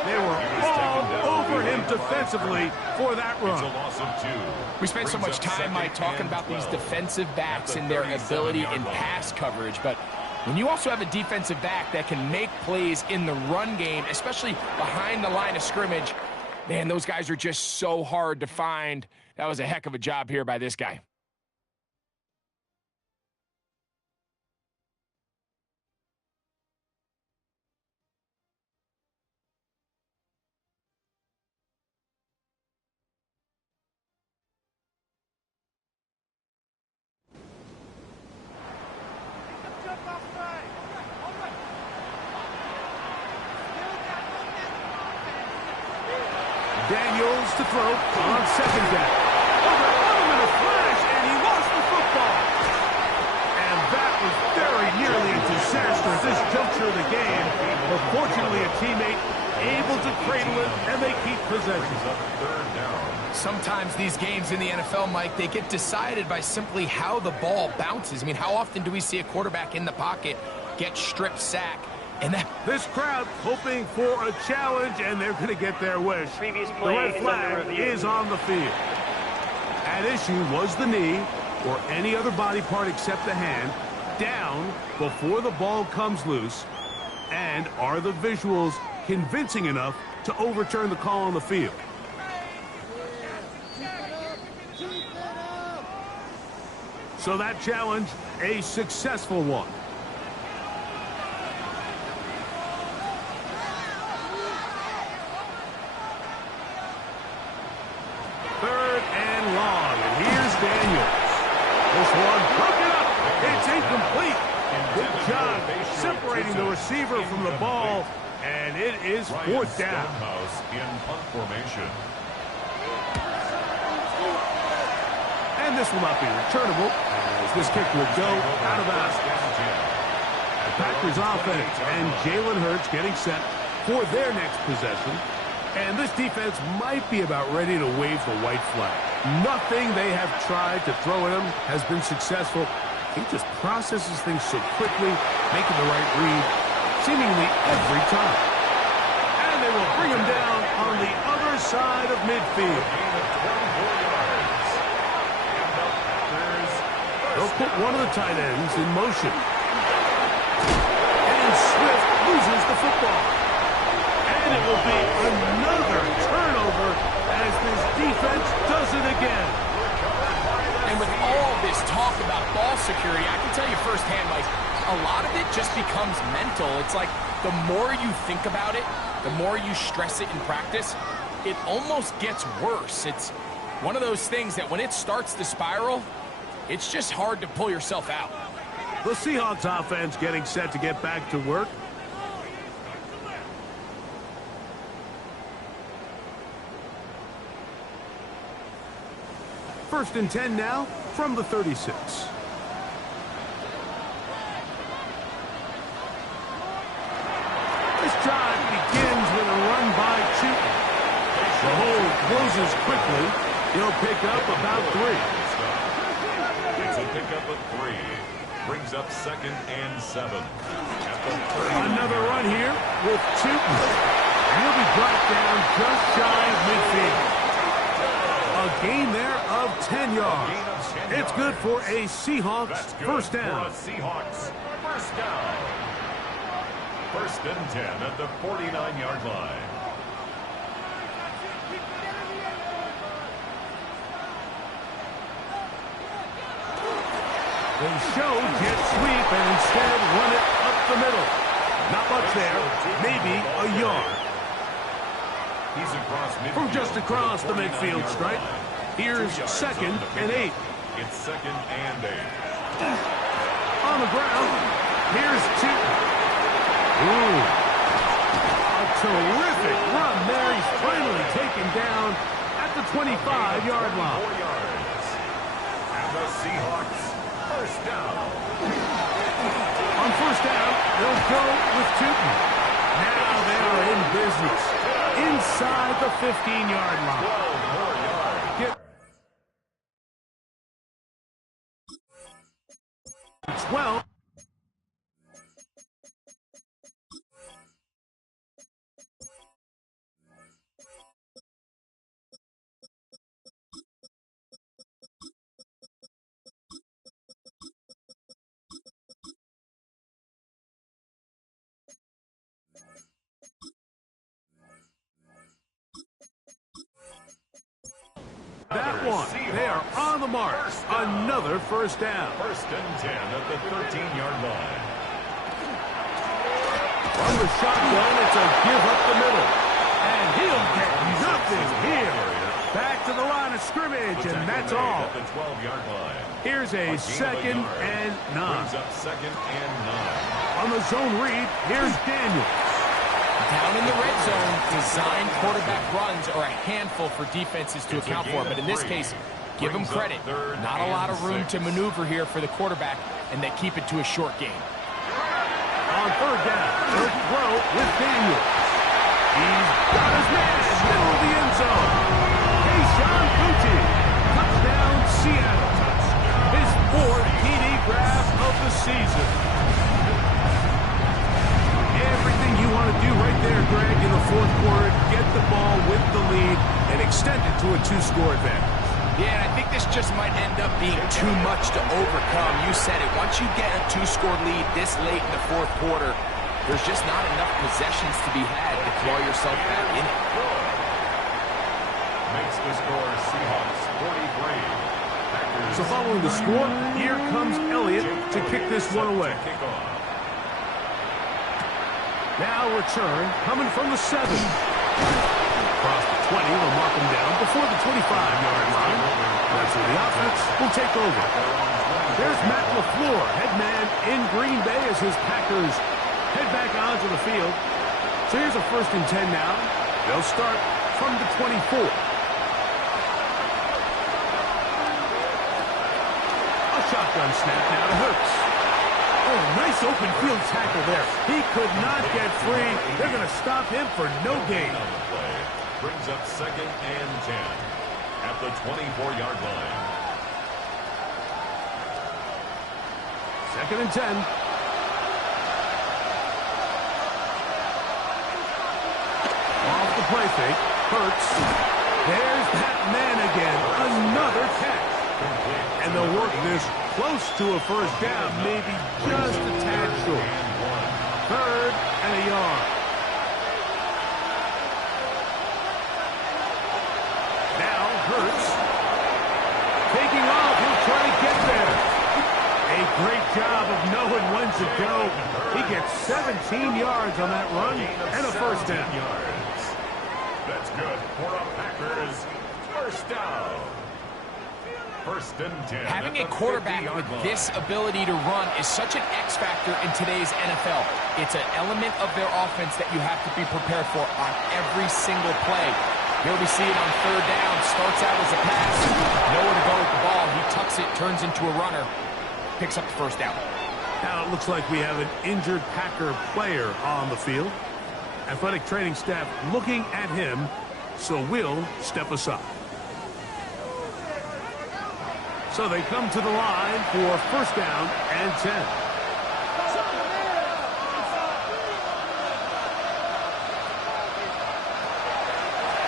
They were all over him defensively for that run. It's a loss of 2. We spent so much time, Mike, talking about these defensive backs and their ability in pass coverage, but when you also have a defensive back that can make plays in the run game, especially behind the line of scrimmage, man, those guys are just so hard to find. That was a heck of a job here by this guy. Daniels to throw on second down. Overcome him in a flash, and he lost the football. And that was very nearly a disaster at this juncture of the game. But fortunately, a teammate able to cradle it, and they keep possession. Sometimes these games in the NFL, Mike, they get decided by simply how the ball bounces. I mean, how often do we see a quarterback in the pocket get strip sack? And this crowd hoping for a challenge, and they're going to get their wish. The red flag is on the field. At issue was the knee, or any other body part except the hand, down before the ball comes loose. And are the visuals convincing enough to overturn the call on the field? So that challenge, a successful one. Third and long, and here's Daniels. This one broken up. It's incomplete. Good job separating the receiver from the ball, and it is fourth down. In punt formation. And this will not be returnable, as this kick will go out of bounds. The Packers offense and Jalen Hurts getting set for their next possession. And this defense might be about ready to wave the white flag. Nothing they have tried to throw at him has been successful. He just processes things so quickly, making the right read seemingly every time. And they will bring him down on the other side of midfield. They'll put one of the tight ends in motion. And Swift loses the football. And it will be another turnover as this defense does it again. And with all this talk about ball security, I can tell you firsthand, Mike, a lot of it just becomes mental. It's like the more you think about it, the more you stress it in practice, it almost gets worse. It's one of those things that when it starts to spiral, it's just hard to pull yourself out. The Seahawks offense getting set to get back to work. First and 10 now from the 36. This drive begins with a run by Chuton. The hold closes quickly. He'll pick up about 3. It's a pickup of 3. Brings up 2nd and 7. Another run here with Chuton. He'll be brought down just shy of midfield. A gain there of 10 yards. It's good for a Seahawks first down. Seahawks first down. First and 10 at the 49-yard line. They show jet sweep and instead run it up the middle. Not much there, maybe a yard. He's across midfield. From just across the midfield stripe, here's 2nd and 8. It's 2nd and 8. On the ground, here's Chuton. Ooh. A terrific run there. He's finally taken down at the 25-yard line. 4 yards. And the Seahawks first down. On first down, they'll go with Chuton. Now they are in business. Inside the 15-yard line. 12 more yards. 12. That one. They are on the mark. Another first down. First and 10 at the 13-yard line. From the shotgun, it's a give up the middle. And he'll get nothing here. Back to the line of scrimmage, and that's all. At the 12-yard line. Here's a 2nd and 9. Brings up 2nd and 9. On the zone read, here's Daniel. Down in the red zone, designed quarterback runs are a handful for defenses to account for. But in this case, give them credit. Not a lot of room to maneuver here for the quarterback, and they keep it to a short game. On third down, they'll throw with Daniel. He's got his man, middle of the end zone. Keyshawn Boutte, touchdown Seattle. His 4th TD grab of the season. Everything you want to do right there, Greg, in the 4th quarter, get the ball with the lead and extend it to a 2-score advantage. Yeah, and I think this just might end up being too much to overcome. You said it. Once you get a 2-score lead this late in the 4th quarter, there's just not enough possessions to be had to claw yourself back in it. Makes the score Seahawks 43. So following the score, here comes Elliott to kick this one away. Now return, coming from the 7. Across the 20, they'll mark him down before the 25-yard line. That's where the offense will take over. There's Matt LaFleur, head man in Green Bay as his Packers head back onto the field. So here's a 1st and 10 now. They'll start from the 24. A shotgun snap now to Hurts. Oh, nice open field tackle there. He could not get free. They're going to stop him for no gain. Brings up 2nd and 10 at the 24-yard line. 2nd and 10. Off the play fake. Hurts. There's that man again. Another catch. And they'll work this close to a first down, maybe just a tad short. 3rd and a yard. Now Hurts. Taking off, he'll try to get there. A great job of knowing when to go. He gets 17 yards on that run and a first down. That's good for a Packers first down. 1st and 10. Having a quarterback with this ability to run is such an X factor in today's NFL. It's an element of their offense that you have to be prepared for on every single play. Here we see it on 3rd down. Starts out as a pass. Nowhere to go with the ball. He tucks it, turns into a runner. Picks up the first down. Now it looks like we have an injured Packer player on the field. Athletic training staff looking at him, so we'll step aside. So they come to the line for first down and 10.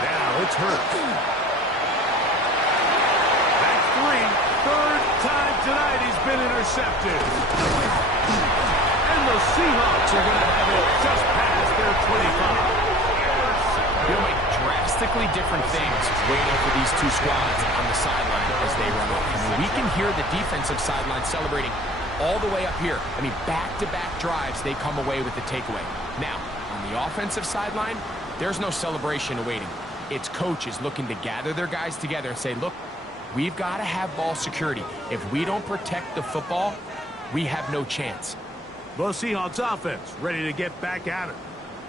Now it's Hurts. That's 3. 3rd time tonight he's been intercepted. And the Seahawks are going to have it just past their 25. Doing drastically different things waiting for these two squads on the sideline as they run off. I mean, we can hear the defensive sideline celebrating all the way up here. I mean, back-to-back drives, they come away with the takeaway. Now, on the offensive sideline, there's no celebration awaiting. It's coaches looking to gather their guys together and say, look, we've got to have ball security. If we don't protect the football, we have no chance. The Seahawks offense ready to get back at it.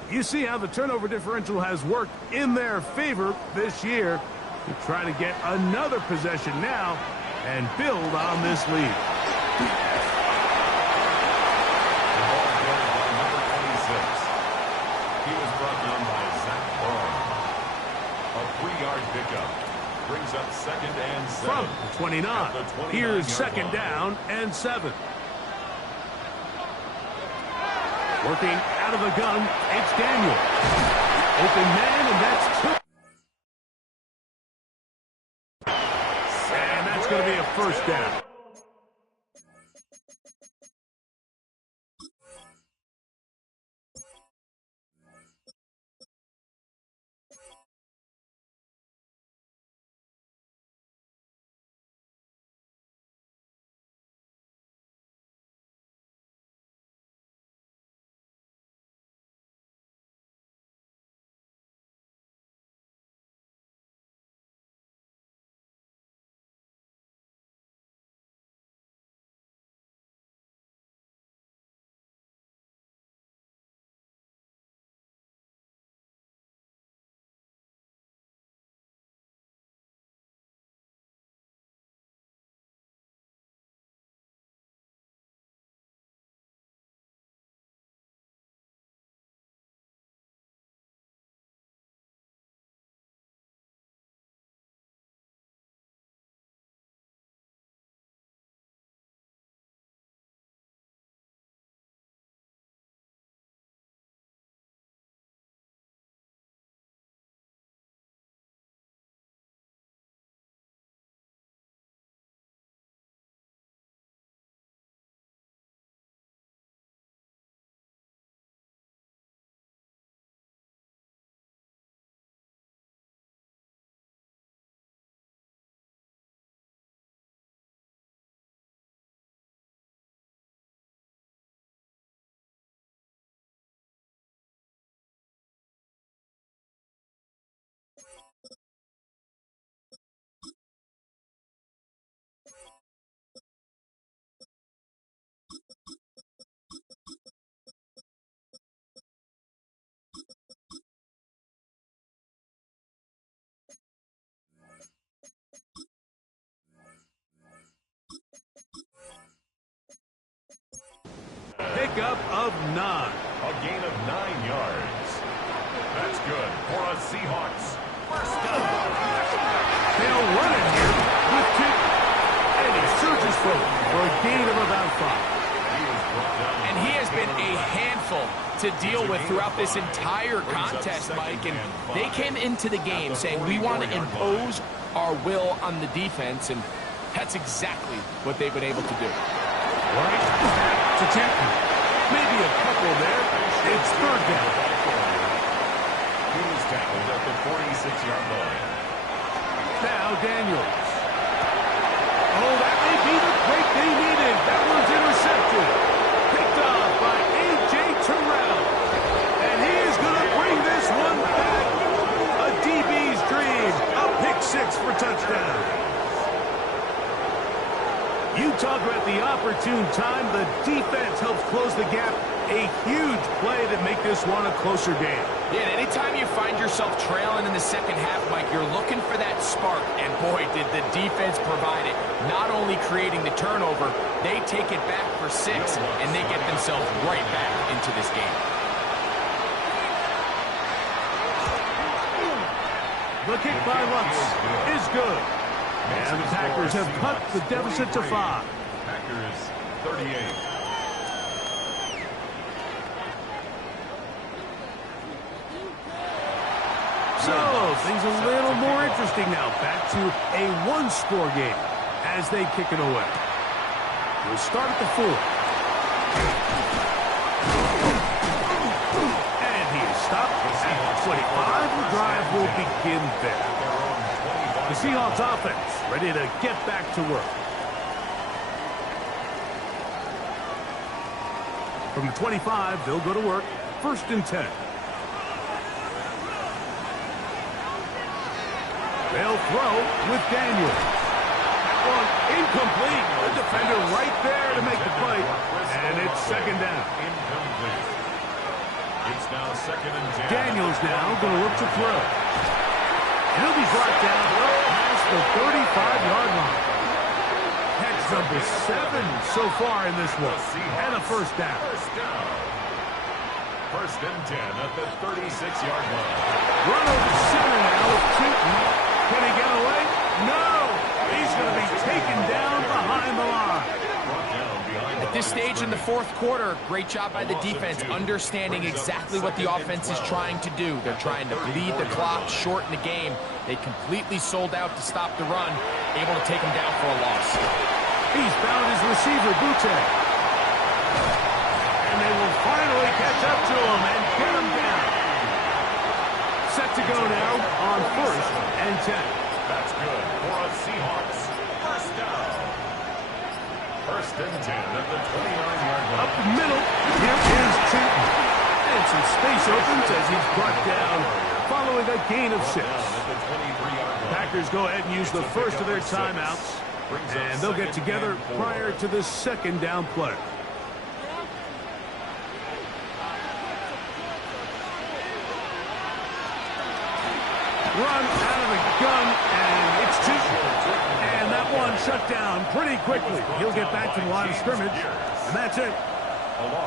You see how the turnover differential has worked in their favor this year. They're trying to get another possession now and build on this lead. The ball carried by number 26. He was brought down by Zach Barr. A 3-yard pickup brings up 2nd and 7. From the 29. Here's 2nd down and 7. Working out of the gun, it's Daniel. Open man, and that's 2. And that's going to be a first down. Pickup of 9. A gain of 9 yards. That's good for a Seahawks first down. They'll run it here with 2. And he surges forward for a gain of about 5. And he has been a handful to deal with throughout this entire contest, Mike. And they came into the game saying, we want to impose our will on the defense. And That's exactly what they've been able to do. Right back to Tipton. Maybe a couple there. It's third down. He was tackled at the 46-yard line. Now Daniels. Oh, that may be the break they needed. That one's intercepted. Picked off by A.J. Terrell. And he is going to bring this one back. A DB's dream. A pick six for touchdown. You talk about the opportune time. The defense helps close the gap. A huge play to make this one a closer game. Yeah, and anytime you find yourself trailing in the second half, Mike, you're looking for that spark. And boy, did the defense provide it. Not only creating the turnover, they take it back for 6, and they get themselves right back into this game. The kick by Lutz is good. And the Packers have cut the deficit to 5. Packers 38. So, things a little more interesting now. Back to a one-score game as they kick it away. We'll start at the 4. And he is stopped at the 25. The drive will begin there. The Seahawks offense ready to get back to work. From the 25, they'll go to work. 1st and 10. They'll throw with Daniel. That one incomplete. The defender right there to make the play. And it's 2nd down. Incomplete. It's now 2nd and 10. Daniels now going to look to throw. He'll be brought down up past the 35-yard line. That's number 7 so far in this one. And a 1st down. 1st and 10 at the 36-yard line. Run over center now with Keaton. Can he get away? No! He's going to be taken down behind the line. At this stage in the 4th quarter, great job by the defense, understanding exactly what the offense is trying to do. They're trying to bleed the clock, shorten the game. They completely sold out to stop the run, able to take him down for a loss. He's found his receiver, Butte. And they will finally catch up to him and get him down. Set to go now on 1st and 10. That's good for a Seahawks 1st down. 1st and 10 at the 29-yard line. Up the middle, here is Chapman. And some space opens as he's brought down following a gain of 6. Packers go ahead and use the first of their timeouts. And they'll get together prior to the 2nd down play. Run out of the gun, and it's 2. And that one shut down pretty quickly. He'll get back to the line of scrimmage, and that's it.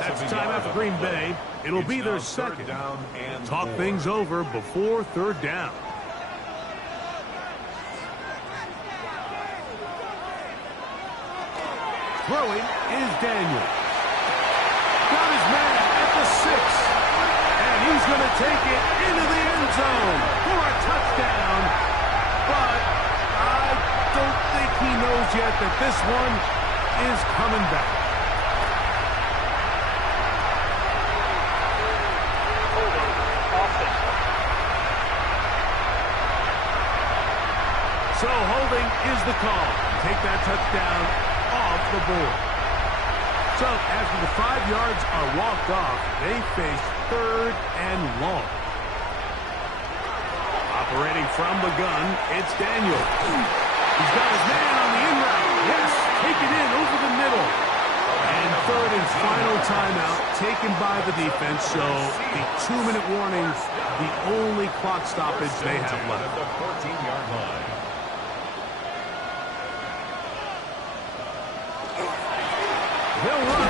That's timeout for Green Bay. It'll be their 2nd. Talk things over before 3rd down. Throwing is Daniel. Got his man at the 6. And he's going to take it into the end zone for a touchdown. But I don't think he knows yet that this one is coming back. So holding is the call. Take that touchdown off the board. So after the 5 yards are walked off, they face 3rd and long. Operating from the gun, it's Daniel. He's got his man on the in route. Yes, take it in over the middle. And 3rd and final timeout taken by the defense. So the 2-minute warning, the only clock stoppage they have left. At the 14-yard line. They'll run.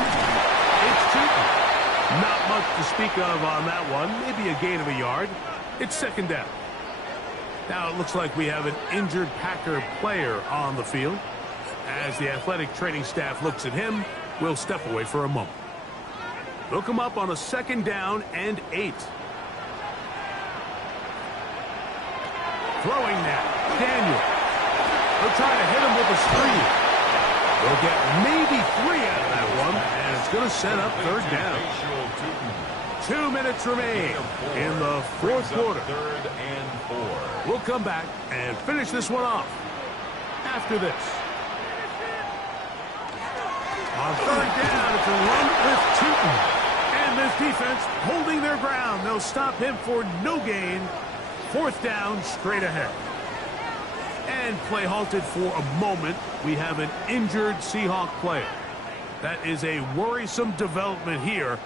It's Keaton. Not much to speak of on that one. Maybe a gain of a yard. It's 2nd down. Now it looks like we have an injured Packer player on the field. As the athletic training staff looks at him, we'll step away for a moment. They'll come up on a 2nd down and 8. Throwing now. Daniel. They'll try to hit him with a screen. They'll get maybe 3 out of that one, and it's going to set up third down. 2 minutes remain in the fourth quarter. Third and 4. We'll come back and finish this one off after this. On third down, it's a run with Tootin. And this defense holding their ground. They'll stop him for no gain. Fourth down, straight ahead. And play halted for a moment. We have an injured Seahawk player. That is a worrisome development here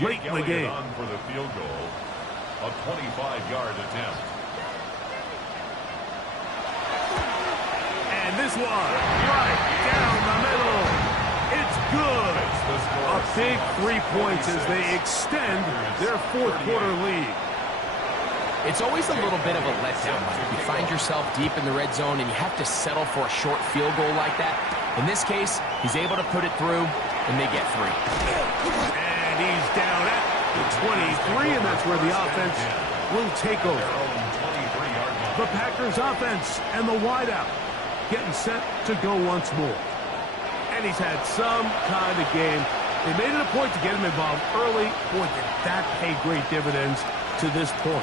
late in the game. On for the field goal, a 25-yard attempt. And this one, right down the middle. It's good. A big 3 points as they extend their fourth quarter lead. It's always a little bit of a letdown. You find yourself deep in the red zone and you have to settle for a short field goal like that. In this case, he's able to put it through and they get 3. And he's down at the 23, and that's where the offense will take over. The Packers offense and the wideout getting set to go once more. And he's had some kind of game. They made it a point to get him involved early. Boy, did that pay great dividends to this point.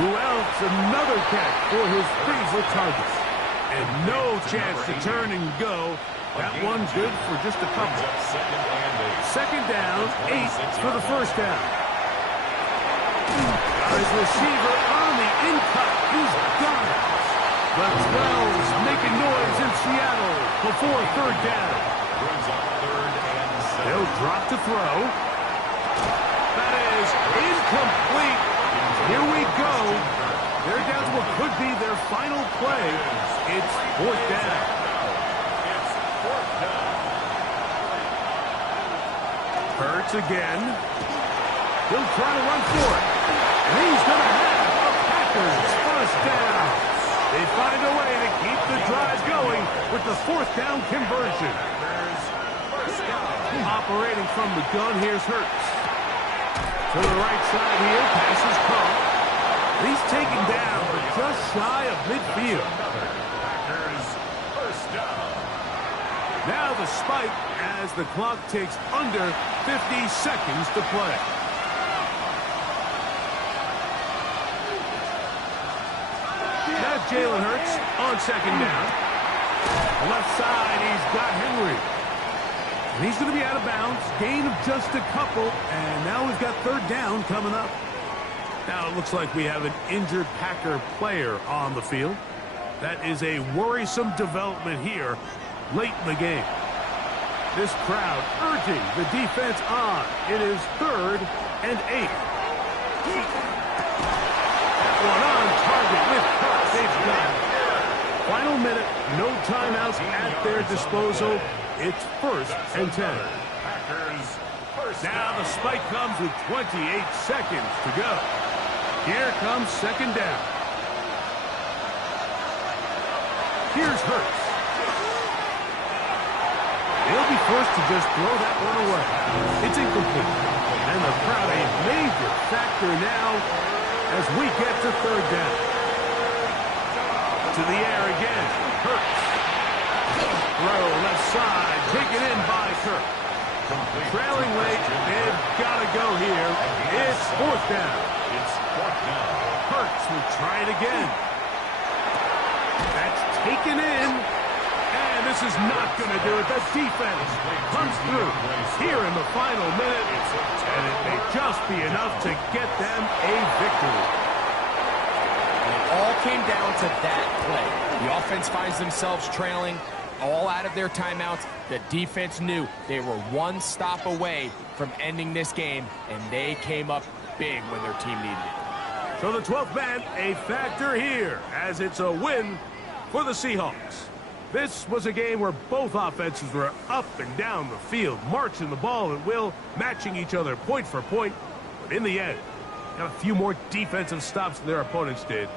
Who else? Another catch for his favorite target. And no chance to turn and go. That one good for just a couple. Second down, 8 for the first down. Got his receiver on the in-cut. He's got it. The 12's making noise in Seattle before third down. They'll drop to throw. That is incomplete. Here we go. They're down to what could be their final play. It's fourth down. Hurts again. He'll try to run for it. And he's going to have a Packers first down. They find a way to keep the drive going with the fourth down conversion. Operating from the gun, here's Hurts. To the right side here, passes come. He's taken down, but just shy of midfield. Now the spike as the clock takes under 50 seconds to play. Now Jalen Hurts on second down. Left side, he's got Henry. And he's going to be out of bounds. Gain of just a couple. And now we've got third down coming up. Now it looks like we have an injured Packer player on the field. That is a worrisome development here late in the game. This crowd urging the defense on. It is third and 8. That one on target with Kirk. They've got it. Final minute, no timeouts at their disposal. It's first and 10. Now the spike comes with 28 seconds to go. Here comes second down. Here's Hurts. He'll be first to just throw that one away. It's incomplete. And the crowd a major factor now as we get to third down. To the air again. Hurts. Throw left side. Taken in by Kirk. Trailing late. They've got to go here. It's fourth down. Hurts will try it again. That's taken in. And this is not going to do it. The defense comes through here in the final minute. And it may just be enough to get them a victory. And it all came down to that play. The offense finds themselves trailing, all out of their timeouts. The defense knew they were one stop away from ending this game, and they came up big when their team needed it. So the 12th man, a factor here, as it's a win for the Seahawks. This was a game where both offenses were up and down the field, marching the ball at will, matching each other point for point. But in the end, got a few more defensive stops than their opponents did.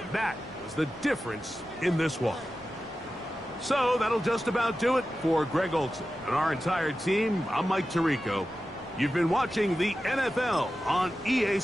And that was the difference in this one. So that'll just about do it for Greg Olson and our entire team. I'm Mike Tirico. You've been watching the NFL on EA